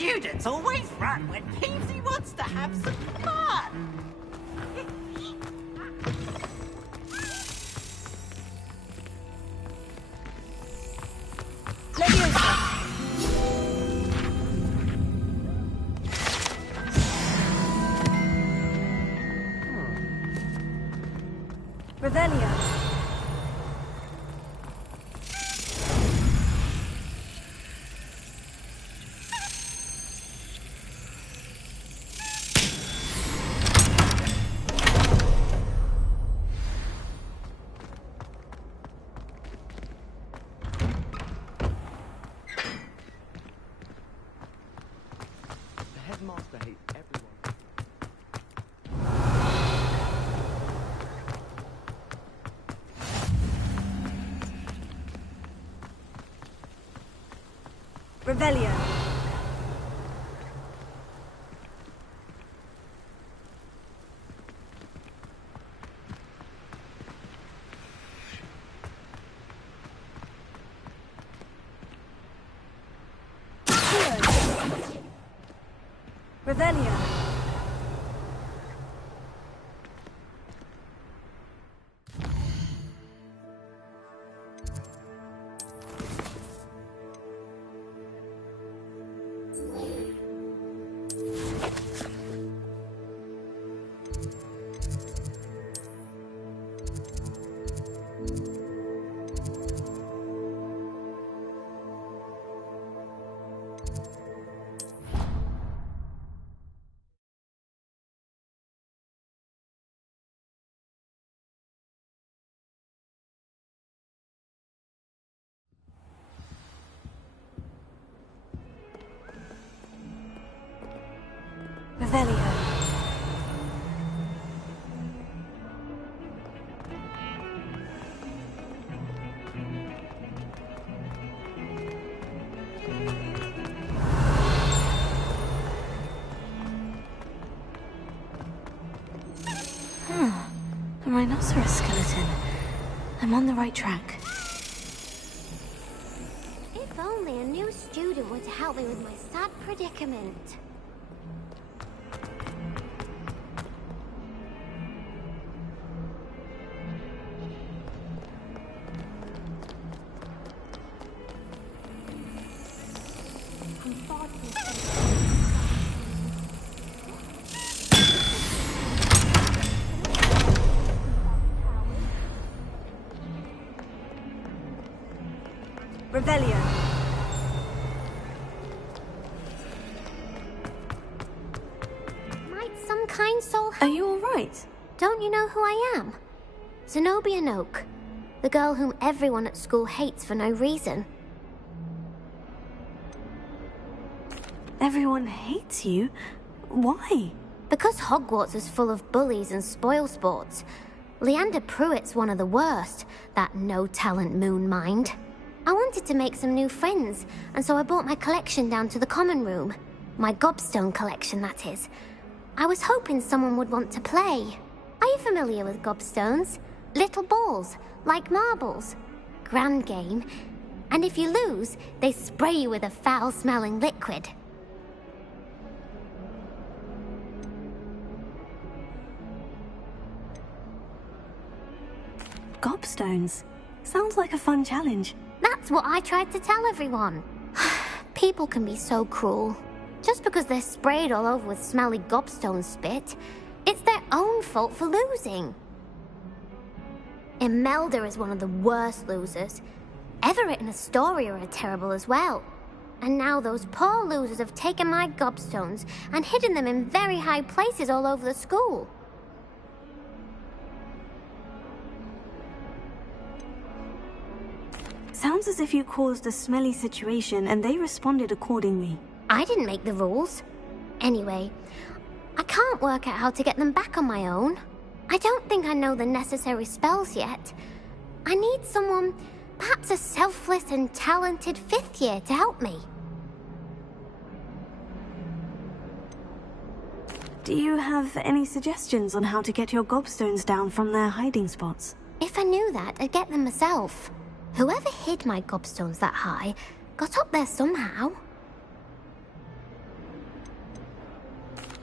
Students always run when Peasy wants to have some fun. Revelio. The headmaster hates everyone. Revelio. Revelia. Revelio. A rhinoceros skeleton. I'm on the right track. If only a new student were to help me with my sad predicament. Revelio. Might some kind soul help? Are you alright? Don't you know who I am? Zenobia Noak, the girl whom everyone at school hates for no reason. Everyone hates you? Why? Because Hogwarts is full of bullies and spoilsports. Leander Pruitt's one of the worst, that no-talent moon mind. I wanted to make some new friends, and so I brought my collection down to the common room. My gobstone collection, that is. I was hoping someone would want to play. Are you familiar with gobstones? Little balls, like marbles. Grand game. And if you lose, they spray you with a foul-smelling liquid. Gobstones. Sounds like a fun challenge. That's what I tried to tell everyone. People can be so cruel. Just because they're sprayed all over with smelly gobstone spit, it's their own fault for losing. Imelda is one of the worst losers. Everett and Astoria are terrible as well. And now those poor losers have taken my gobstones and hidden them in very high places all over the school. Sounds as if you caused a smelly situation and they responded accordingly. I didn't make the rules. Anyway, I can't work out how to get them back on my own. I don't think I know the necessary spells yet. I need someone, perhaps a selfless and talented fifth year to help me. Do you have any suggestions on how to get your gobstones down from their hiding spots? If I knew that, I'd get them myself. Whoever hid my gobstones that high got up there somehow.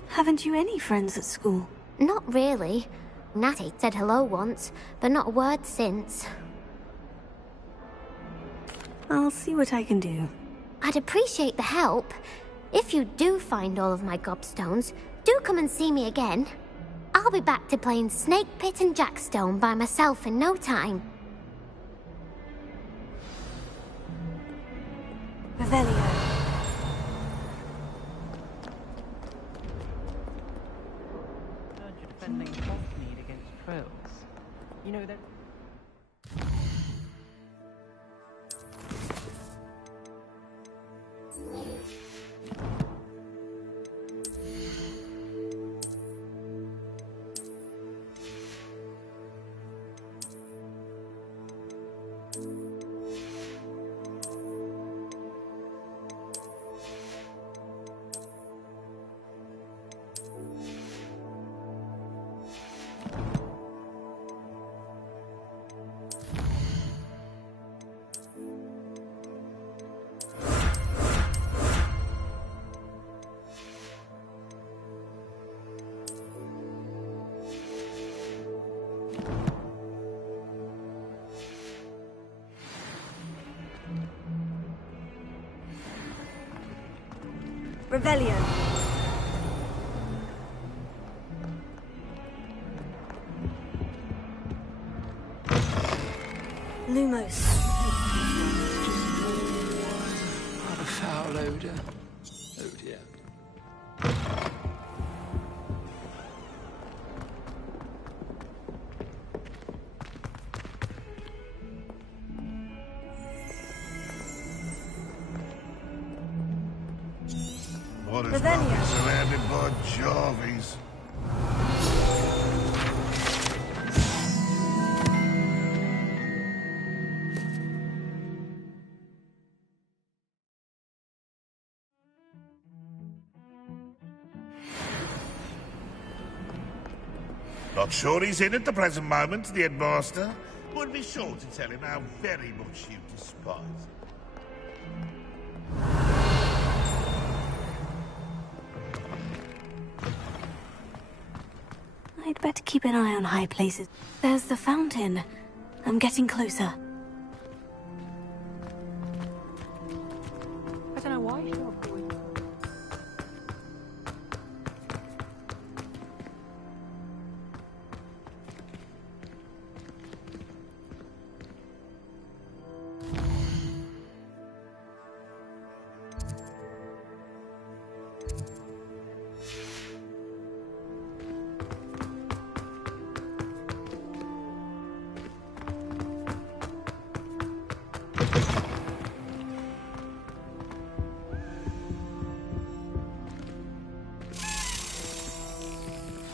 Haven't you any friends at school? Not really. Natty said hello once, but not a word since. I'll see what I can do. I'd appreciate the help. If you do find all of my gobstones, do come and see me again. I'll be back to playing Snake Pit and Jackstone by myself in no time. Revelio. You're defending Hogsmeade against trolls. You know that. Revelio. Lumos. What a foul odor. Oh dear. What is Revelio. surrounded by Jarvies? Not sure he's in at the present moment, the headmaster. Would be sure to tell him how very much you despise him. I'd better keep an eye on high places. There's the fountain. I'm getting closer. I don't know why you are going.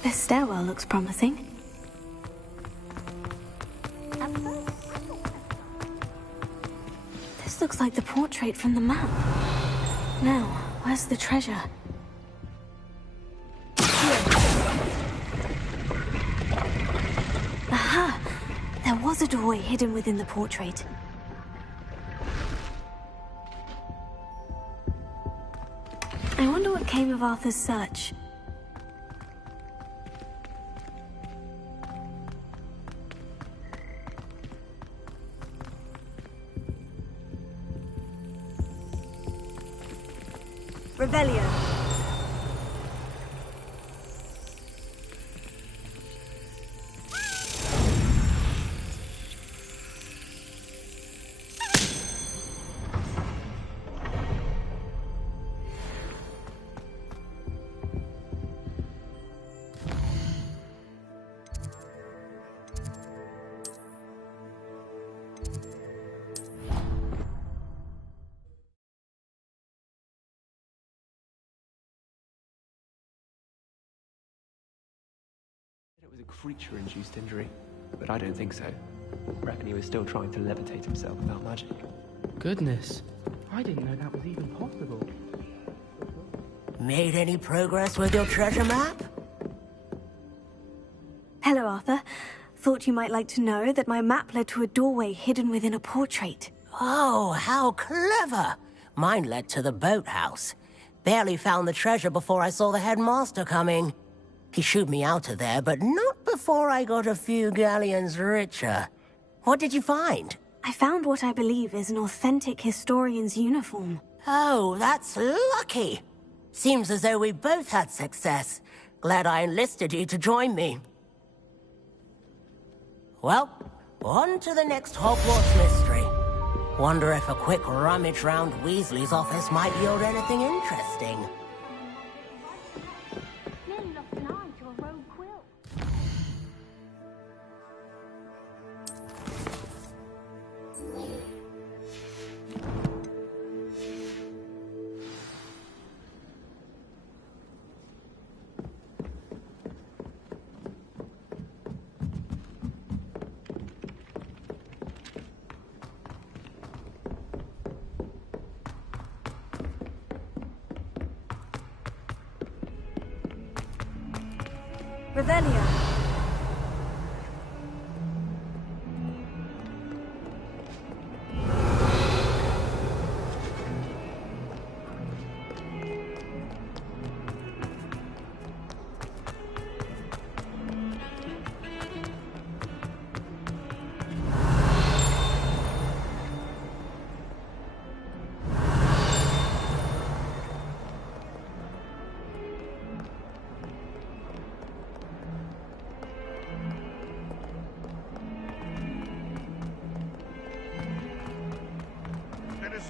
This stairwell looks promising. This looks like the portrait from the map. Now, where's the treasure? Aha! There was a doorway hidden within the portrait. I wonder what came of Arthur's search. Revelio. It was a creature-induced injury, but I don't think so. I reckon he was still trying to levitate himself without magic. Goodness, I didn't know that was even possible. Made any progress with your treasure map? Hello, Arthur. Thought you might like to know that my map led to a doorway hidden within a portrait. Oh, how clever! Mine led to the boathouse. Barely found the treasure before I saw the headmaster coming. He shooed me out of there, but not before I got a few galleons richer. What did you find? I found what I believe is an authentic historian's uniform. Oh, that's lucky. Seems as though we both had success. Glad I enlisted you to join me. Well, on to the next Hogwarts mystery. Wonder if a quick rummage round Weasley's office might yield anything interesting. Nearly lost an eye to a rogue quill. Revelio.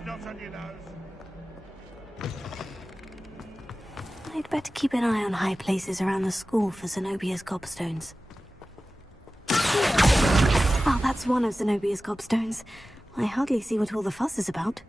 not on your nose. I'd better keep an eye on high places around the school for Zenobia's gobstones. Oh, that's one of Zenobia's gobstones. I hardly see what all the fuss is about.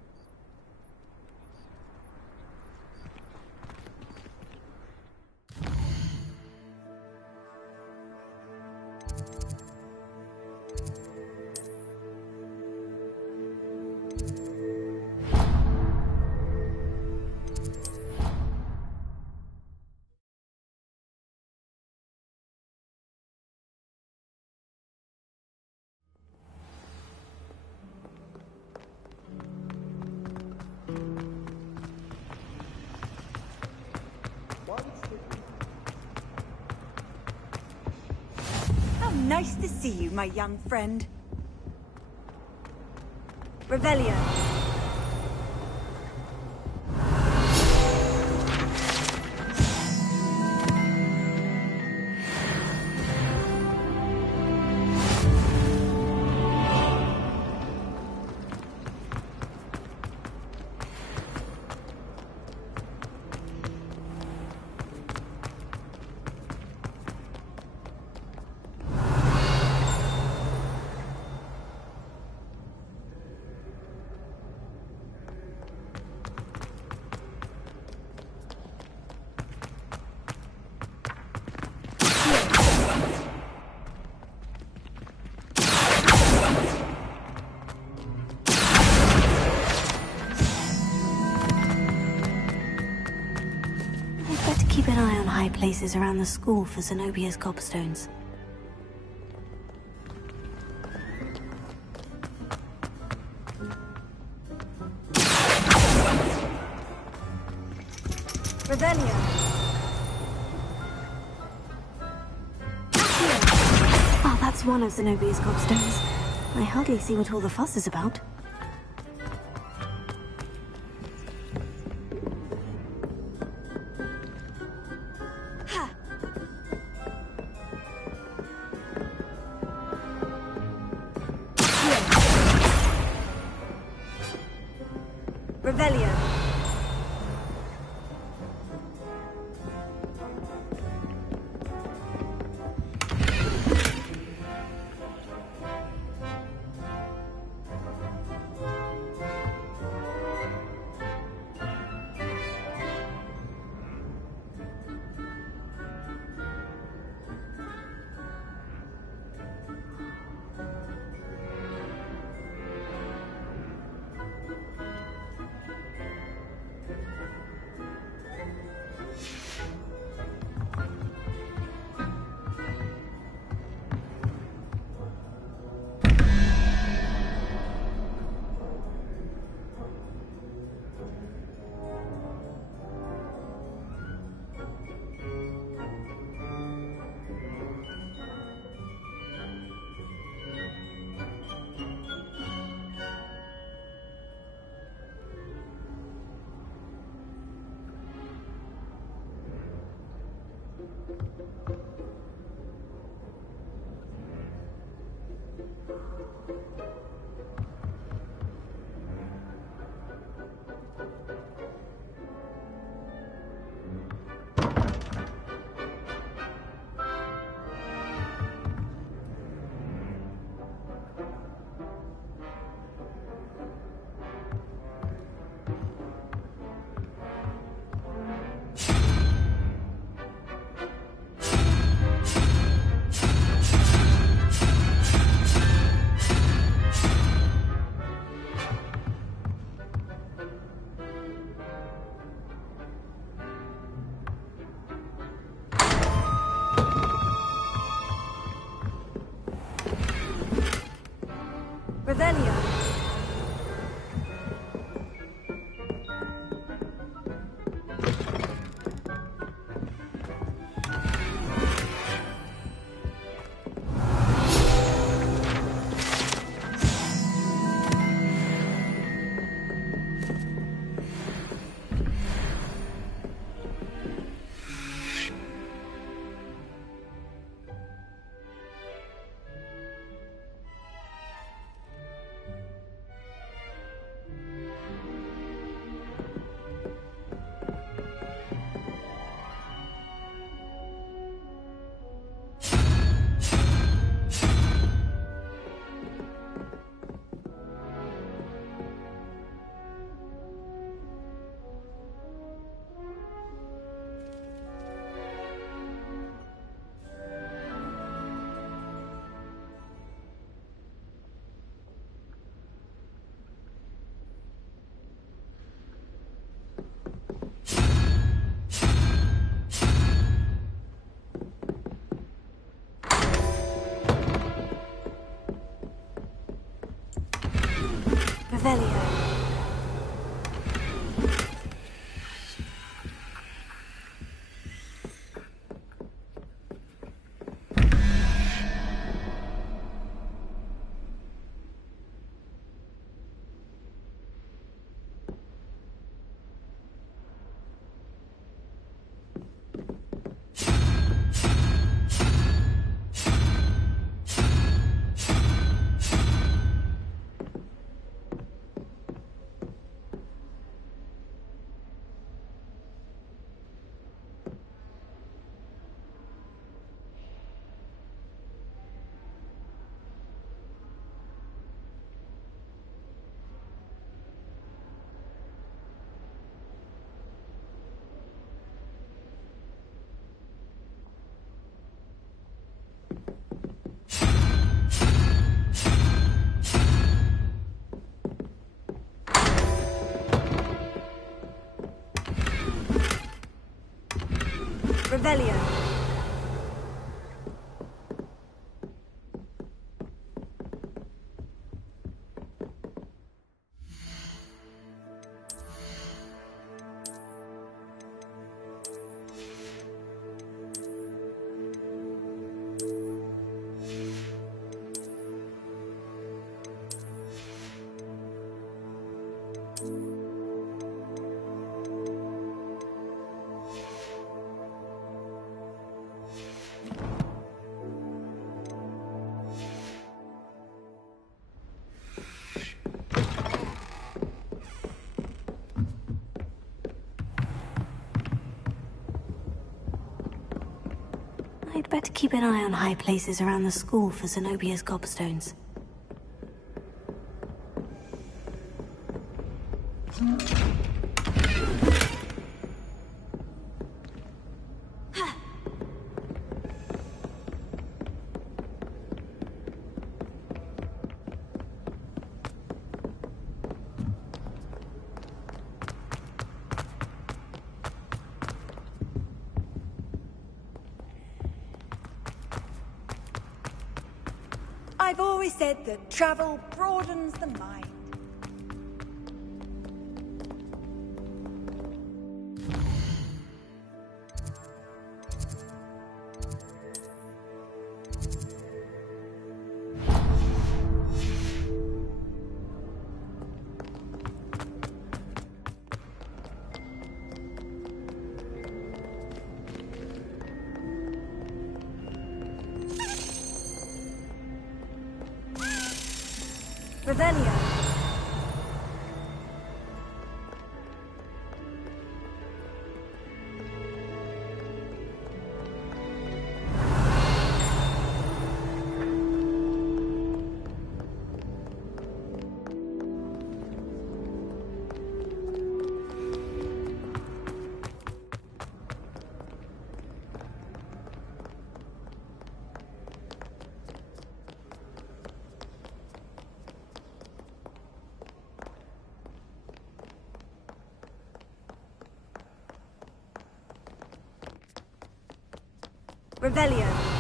How nice to see you, my young friend. Revelio. Keep an eye on high places around the school for Zenobia's gobstones. Revelio. Oh, that's one of Zenobia's gobstones. I hardly see what all the fuss is about. Revelio. Revelio. Revelio. Revelio. I'd better keep an eye on high places around the school for Zenobia's gobstones. I've always said that travel broadens the mind. Revelio. Revelio.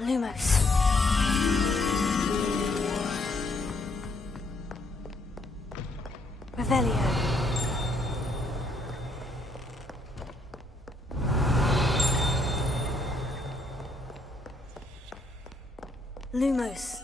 Lumos. Revelio. Lumos.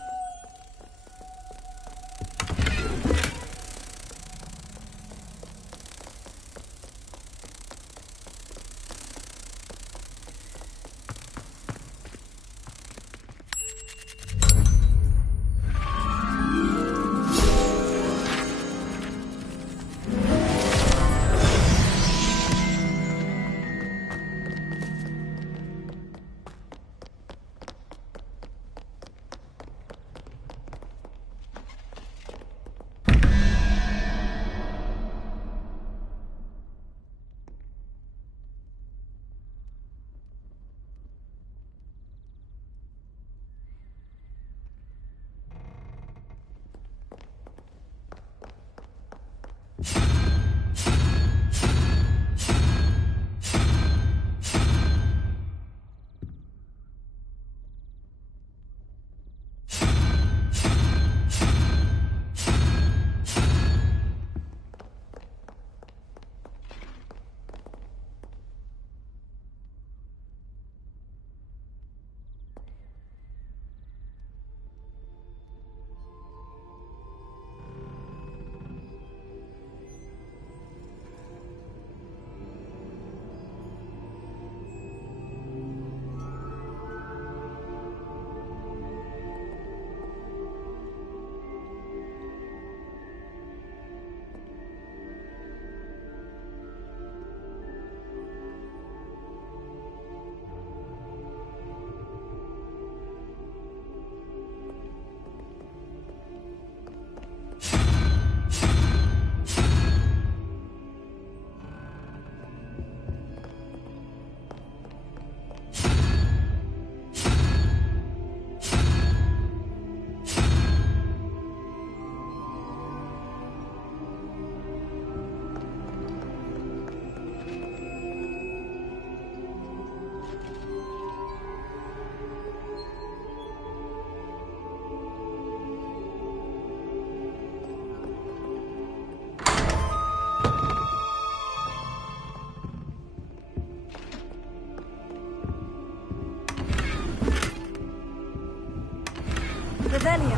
Revelio.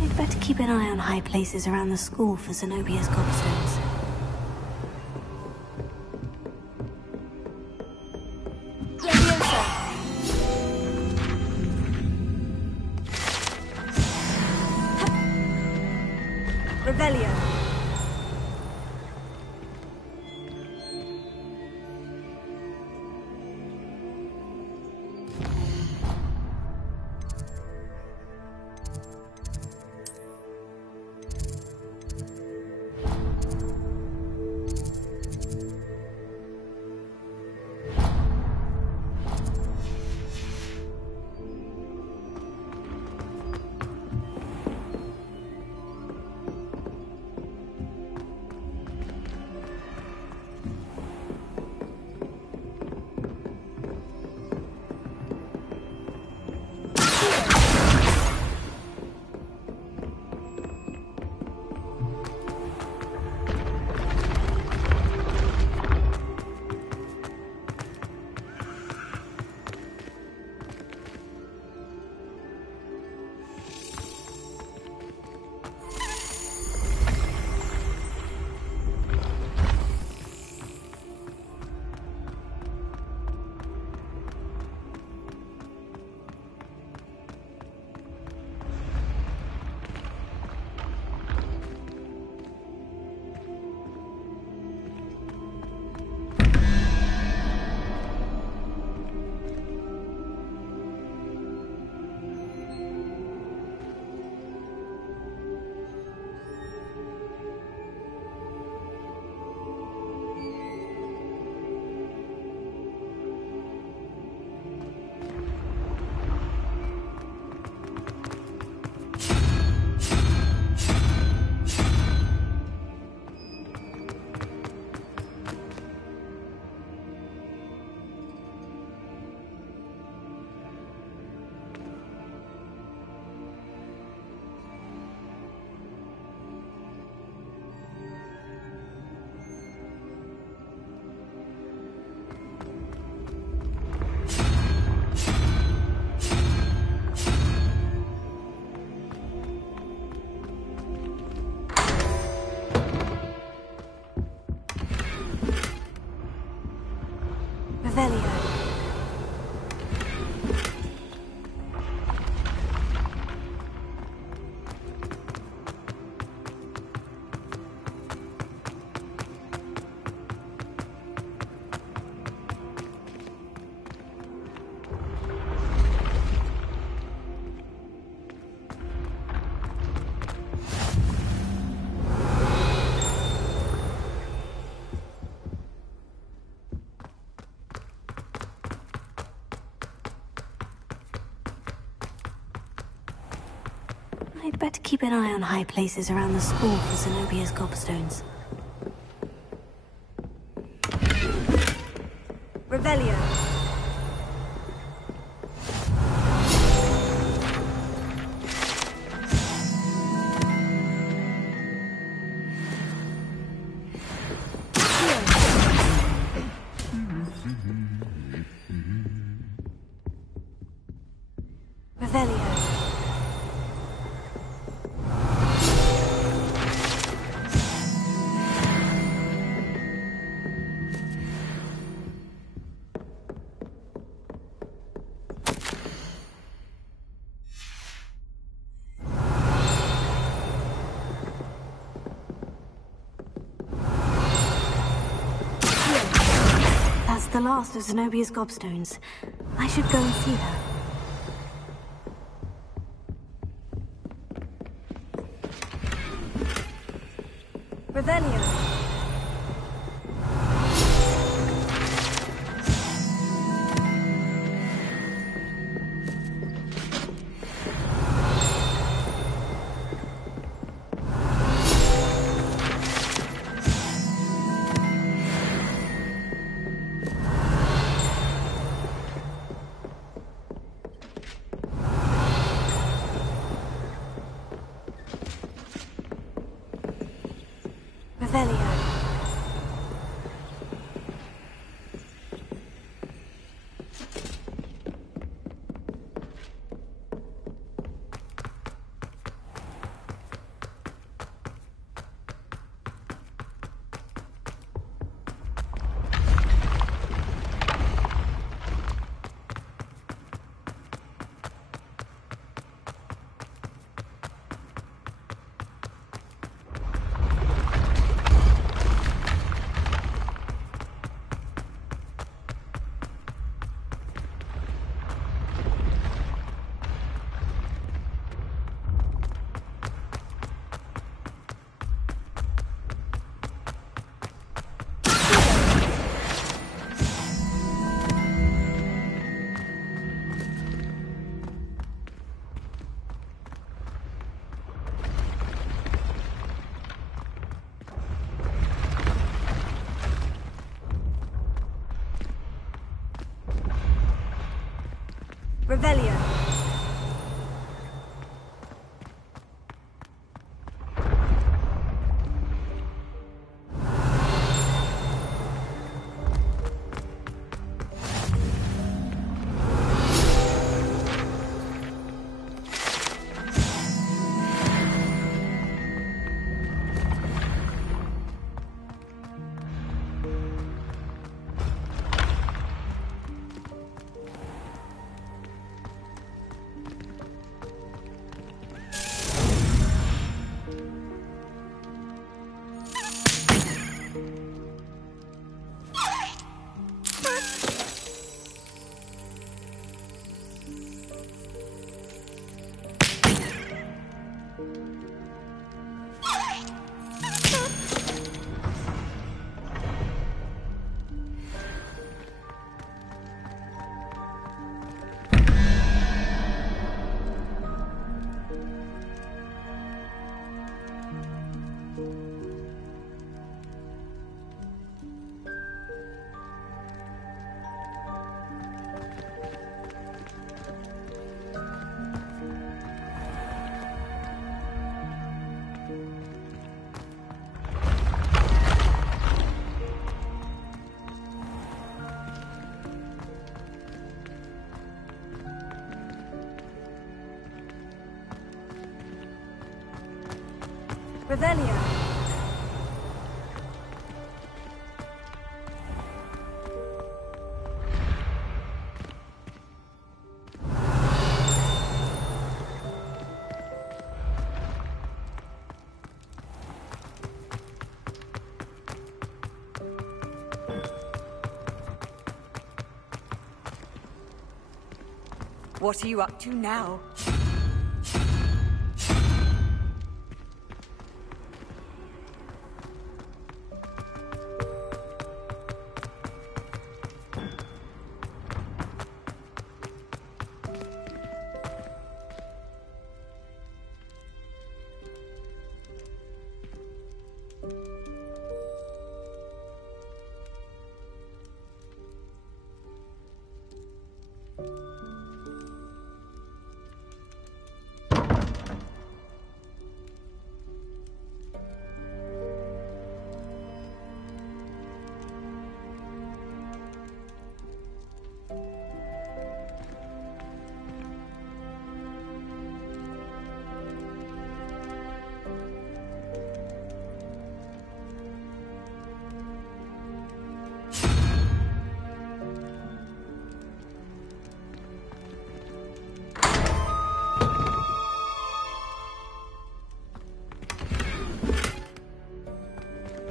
I'd better keep an eye on high places around the school for Zenobia's gobstones. Revelio. Revelio. I'd better keep an eye on high places around the school for Zenobia's gobstones. Revelio. Revelio. That's the last of Zenobia's gobstones. I should go and see her. Revelio. Revelio. Revelio. Revelio. What are you up to now?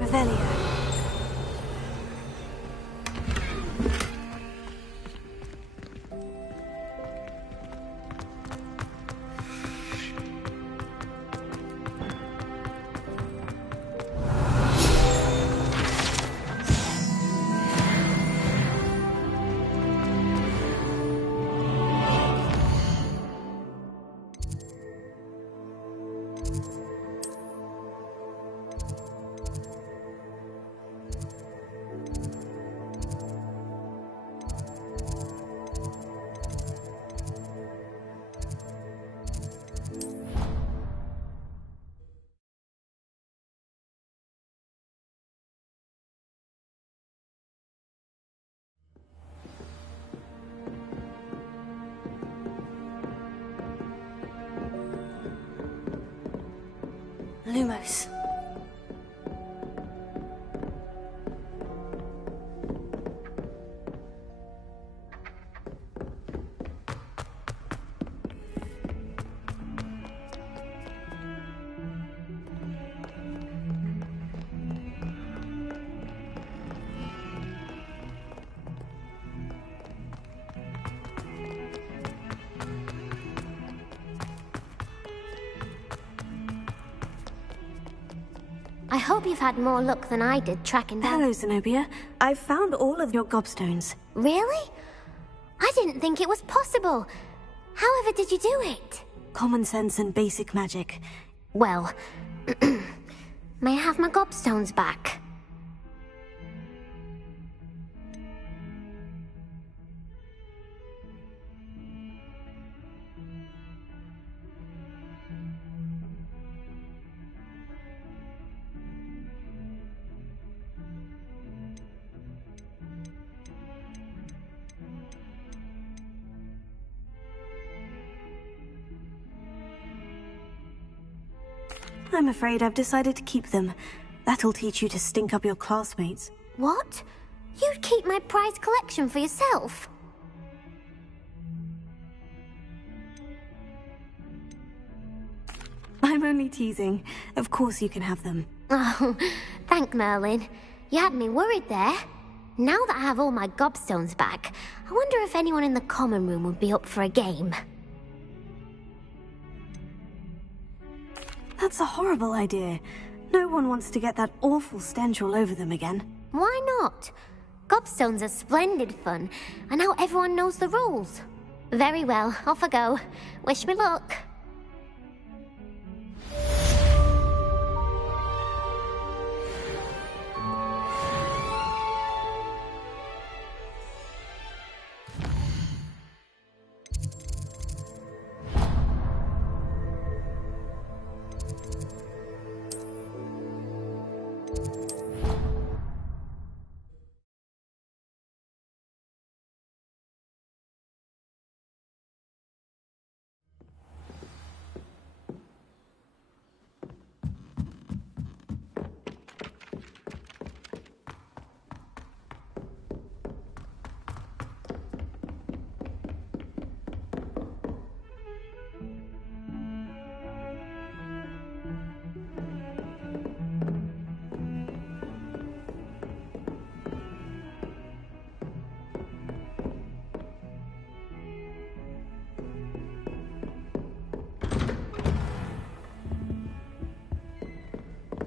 Revelio. Lumos. I hope you've had more luck than I did tracking down... Hello, Zenobia. I've found all of your gobstones. Really? I didn't think it was possible. However did you do it? Common sense and basic magic. Well, may I have my gobstones back? I'm afraid I've decided to keep them. That'll teach you to stink up your classmates. What? You'd keep my prized collection for yourself? I'm only teasing. Of course you can have them. Oh, thank Merlin. You had me worried there. Now that I have all my gobstones back, I wonder if anyone in the common room would be up for a game. That's a horrible idea. No one wants to get that awful stench all over them again. Why not? Gobstones are splendid fun, and now everyone knows the rules. Very well, off I go. Wish me luck.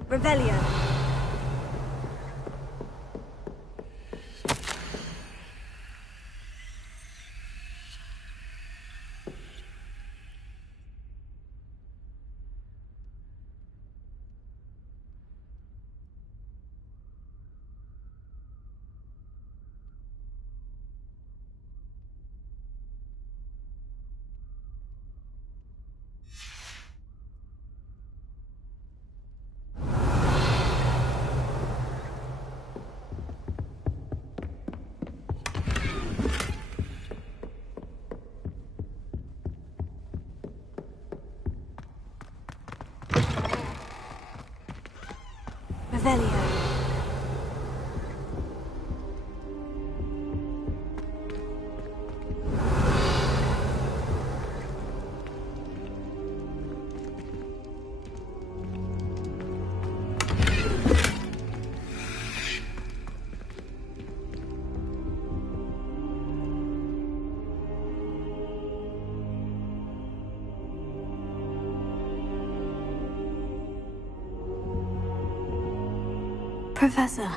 Revelio. Revelio. Professor,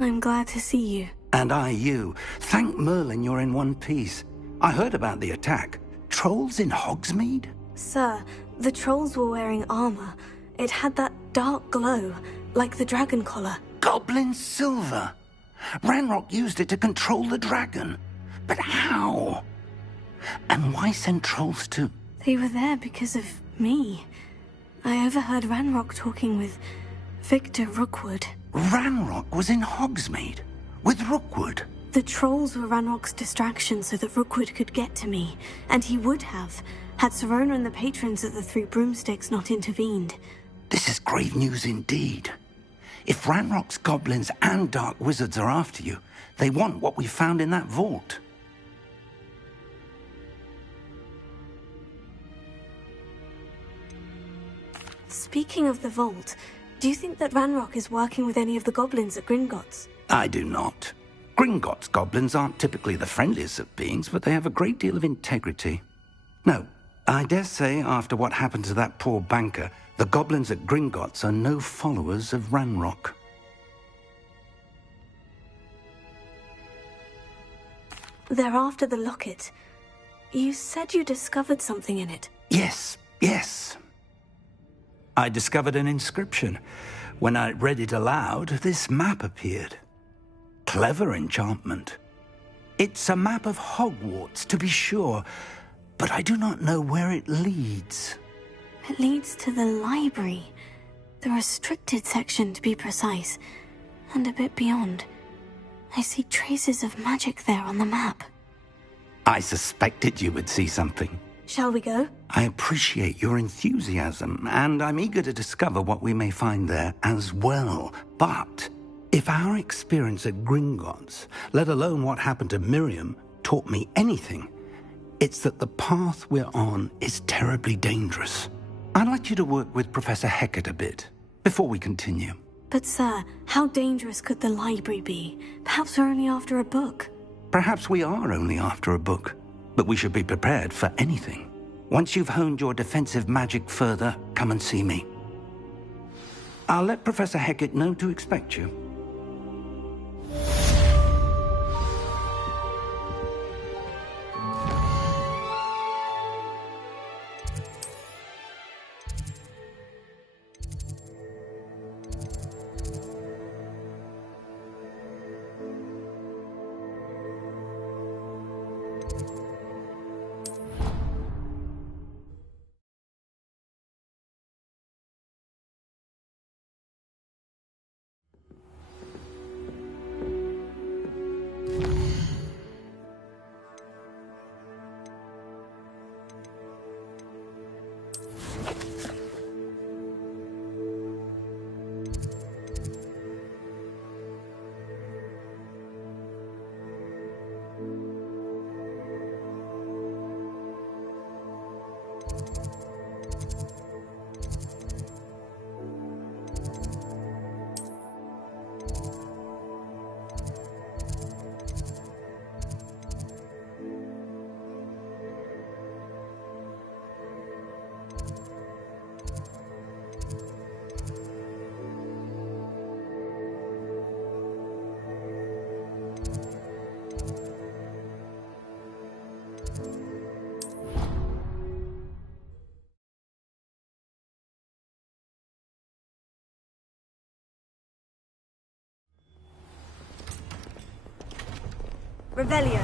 I'm glad to see you. And I you. Thank Merlin you're in one piece. I heard about the attack. Trolls in Hogsmeade? Sir, the trolls were wearing armor. It had that dark glow, like the dragon collar. Goblin silver. Ranrock used it to control the dragon. But how? And why send trolls to... They were there because of me. I overheard Ranrock talking with Victor Rookwood. Ranrock was in Hogsmeade? With Rookwood? The trolls were Ranrock's distraction so that Rookwood could get to me. And he would have, had Serona and the patrons of the Three Broomsticks not intervened. This is grave news indeed. If Ranrock's goblins and dark wizards are after you, they want what we found in that vault. Speaking of the vault, do you think that Ranrock is working with any of the goblins at Gringotts? I do not. Gringotts goblins aren't typically the friendliest of beings, but they have a great deal of integrity. No, I dare say after what happened to that poor banker, the goblins at Gringotts are no followers of Ranrock. They're after the locket. You said you discovered something in it. Yes. I discovered an inscription. When I read it aloud, this map appeared. Clever enchantment. It's a map of Hogwarts, to be sure, but I do not know where it leads. It leads to the library. The restricted section, to be precise. And a bit beyond. I see traces of magic there on the map. I suspected you would see something. Shall we go? I appreciate your enthusiasm, and I'm eager to discover what we may find there as well. But if our experience at Gringotts, let alone what happened to Miriam, taught me anything, it's that the path we're on is terribly dangerous. I'd like you to work with Professor Hecat a bit before we continue. But sir, how dangerous could the library be? Perhaps we're only after a book. Perhaps we are only after a book, but we should be prepared for anything. Once you've honed your defensive magic further, come and see me. I'll let Professor Hecat know to expect you. Revelio.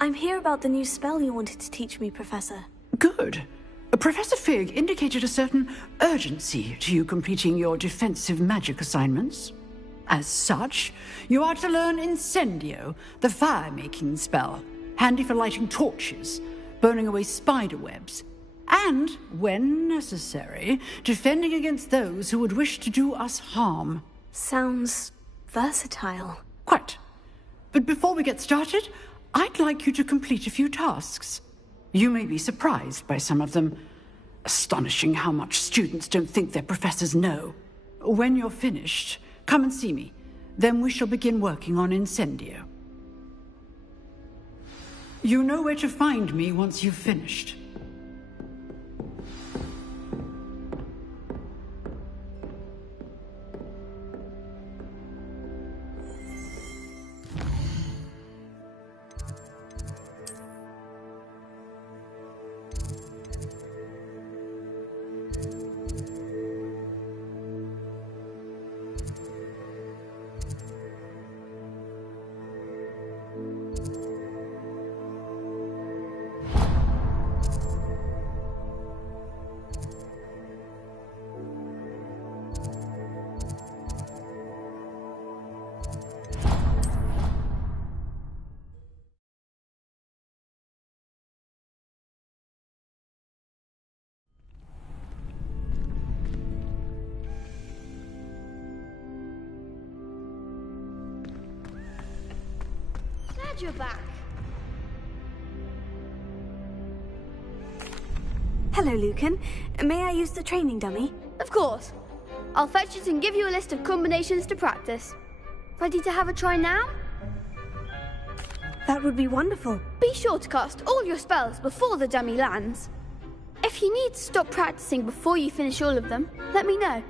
I'm here about the new spell you wanted to teach me, Professor. Good. Professor Fig indicated a certain urgency to you completing your defensive magic assignments. As such, you are to learn Incendio, the fire-making spell, handy for lighting torches, burning away spider webs, and, when necessary, defending against those who would wish to do us harm. Sounds versatile. Quite. But before we get started, I'd like you to complete a few tasks. You may be surprised by some of them. Astonishing how much students don't think their professors know. When you're finished, come and see me. Then we shall begin working on Incendio. You know where to find me once you've finished. You're back. Hello, Lucan. May I use the training dummy? Of course. I'll fetch it and give you a list of combinations to practice. Ready to have a try now? That would be wonderful. Be sure to cast all your spells before the dummy lands. If you need to stop practicing before you finish all of them, let me know.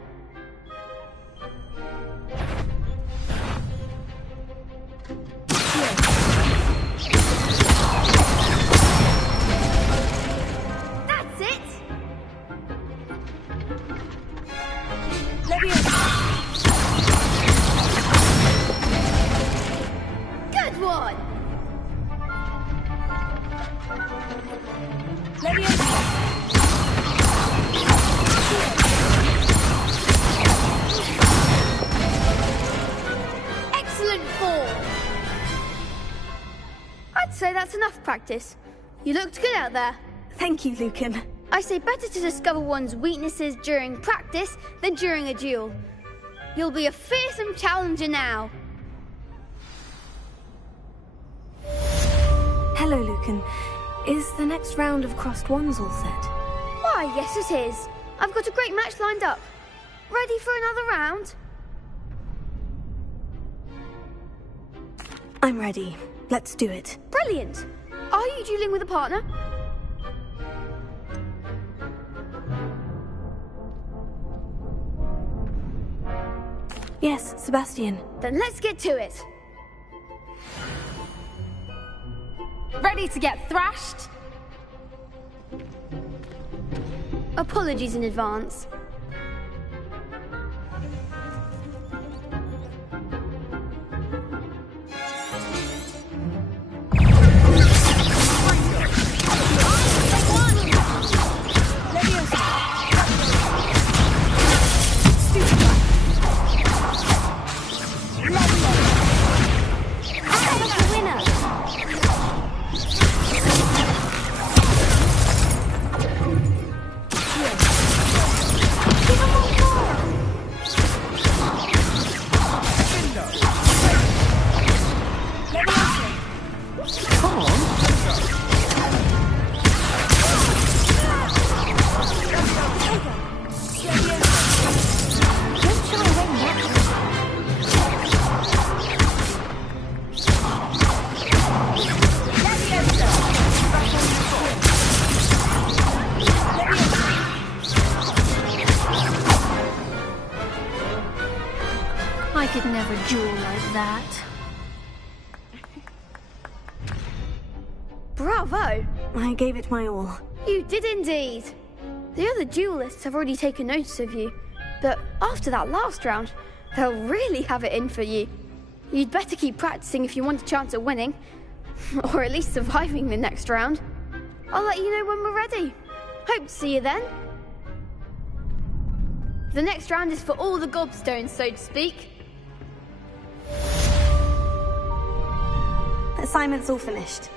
Excellent fall! I'd say that's enough practice. You looked good out there. Thank you, Lucan. I say better to discover one's weaknesses during practice than during a duel. You'll be a fearsome challenger now. Hello, Lucan. Is the next round of crossed wands all set? Why, yes it is. I've got a great match lined up. Ready for another round? I'm ready. Let's do it. Brilliant. Are you dueling with a partner? Yes, Sebastian. Then let's get to it. Ready to get thrashed? Apologies in advance. I could never duel like that. Bravo! I gave it my all. You did indeed. The other duelists have already taken notice of you, but after that last round, they'll really have it in for you. You'd better keep practicing if you want a chance at winning, or at least surviving the next round. I'll let you know when we're ready. Hope to see you then. The next round is for all the gobstones, so to speak. Assignment's all finished.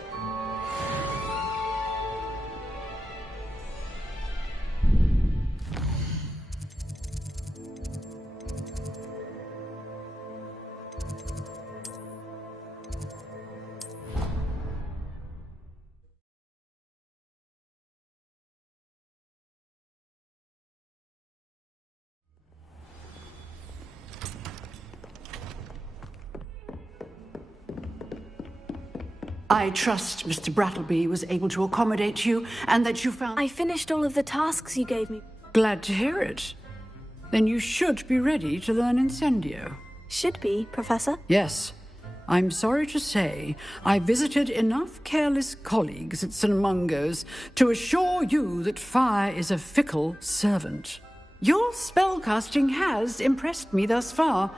I trust Mr. Brattleby was able to accommodate you and that you found... I finished all of the tasks you gave me. Glad to hear it. Then you should be ready to learn Incendio. Should be, Professor. Yes. I'm sorry to say I visited enough careless colleagues at St. Mungo's to assure you that fire is a fickle servant. Your spellcasting has impressed me thus far,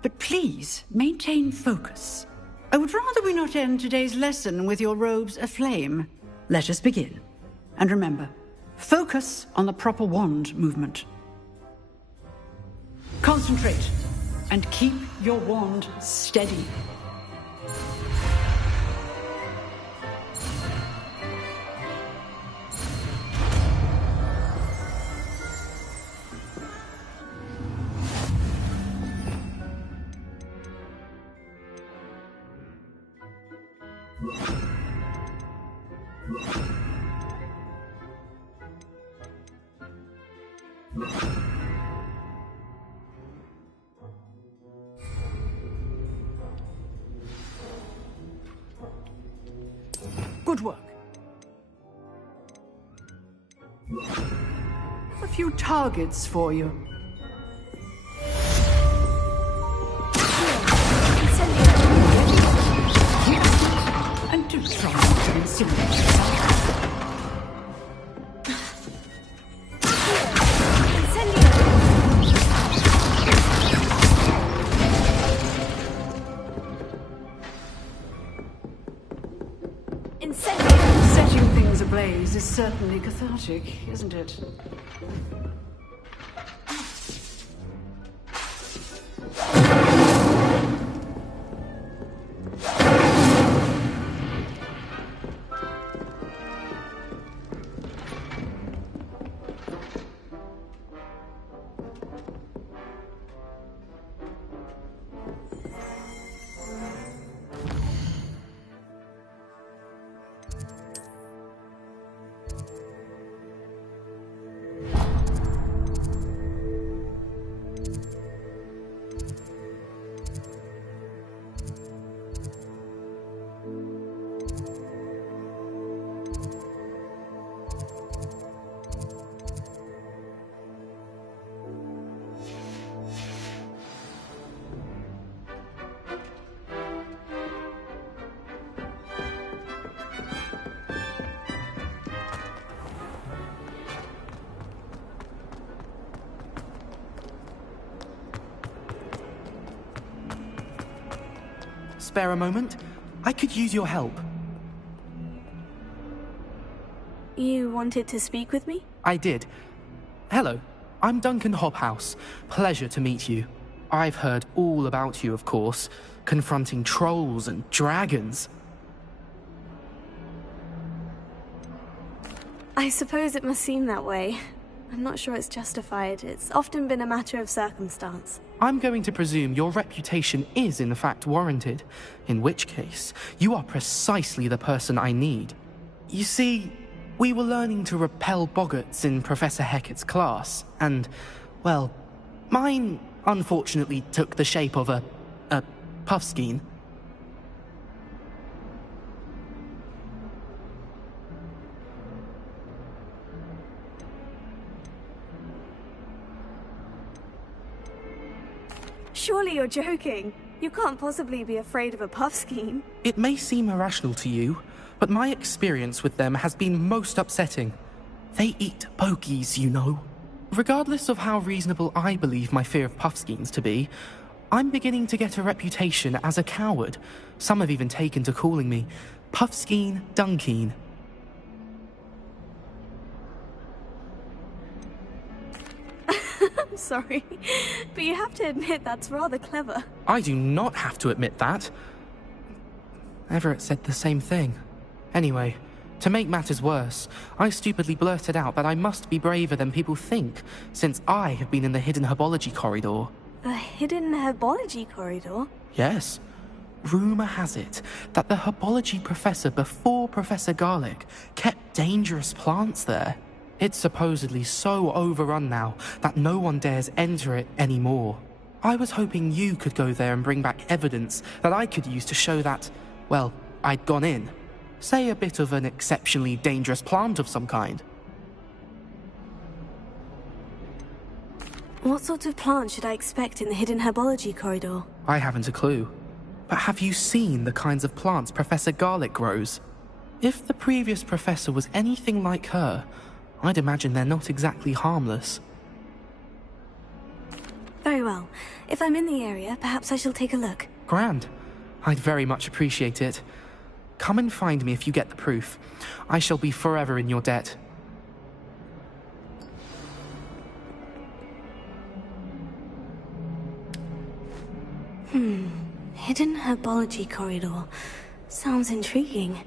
but please maintain focus. I would rather we not end today's lesson with your robes aflame. Let us begin. And remember, focus on the proper wand movement. Concentrate and keep your wand steady. Good work. A few targets for you. And do try to insinuate yourself. Setting things ablaze is certainly cathartic, isn't it? Spare a moment? I could use your help. You wanted to speak with me? I did. Hello, I'm Duncan Hobhouse. Pleasure to meet you. I've heard all about you, of course, confronting trolls and dragons. I suppose it must seem that way. I'm not sure it's justified. It's often been a matter of circumstance. I'm going to presume your reputation is in fact warranted, in which case, you are precisely the person I need. You see, we were learning to repel boggarts in Professor Hecat's class, and, well, mine unfortunately took the shape of a puffskein. Surely you're joking. You can't possibly be afraid of a puffskein. It may seem irrational to you, but my experience with them has been most upsetting. They eat pokies, you know. Regardless of how reasonable I believe my fear of puffskeins to be, I'm beginning to get a reputation as a coward. Some have even taken to calling me Puffskein Dunkeen. Sorry, but you have to admit that's rather clever. I do not have to admit that. Everett said the same thing. Anyway, to make matters worse, I stupidly blurted out that I must be braver than people think, since I have been in the hidden herbology corridor. The hidden herbology corridor? Yes. Rumour has it that the herbology professor before Professor Garlic kept dangerous plants there. It's supposedly so overrun now that no one dares enter it anymore. I was hoping you could go there and bring back evidence that I could use to show that, well, I'd gone in. Say a bit of an exceptionally dangerous plant of some kind. What sort of plant should I expect in the hidden herbology corridor? I haven't a clue. But have you seen the kinds of plants Professor Garlic grows? If the previous professor was anything like her, I'd imagine they're not exactly harmless. Very well. If I'm in the area, perhaps I shall take a look. Grand. I'd very much appreciate it. Come and find me if you get the proof. I shall be forever in your debt. Hidden herbology corridor. Sounds intriguing.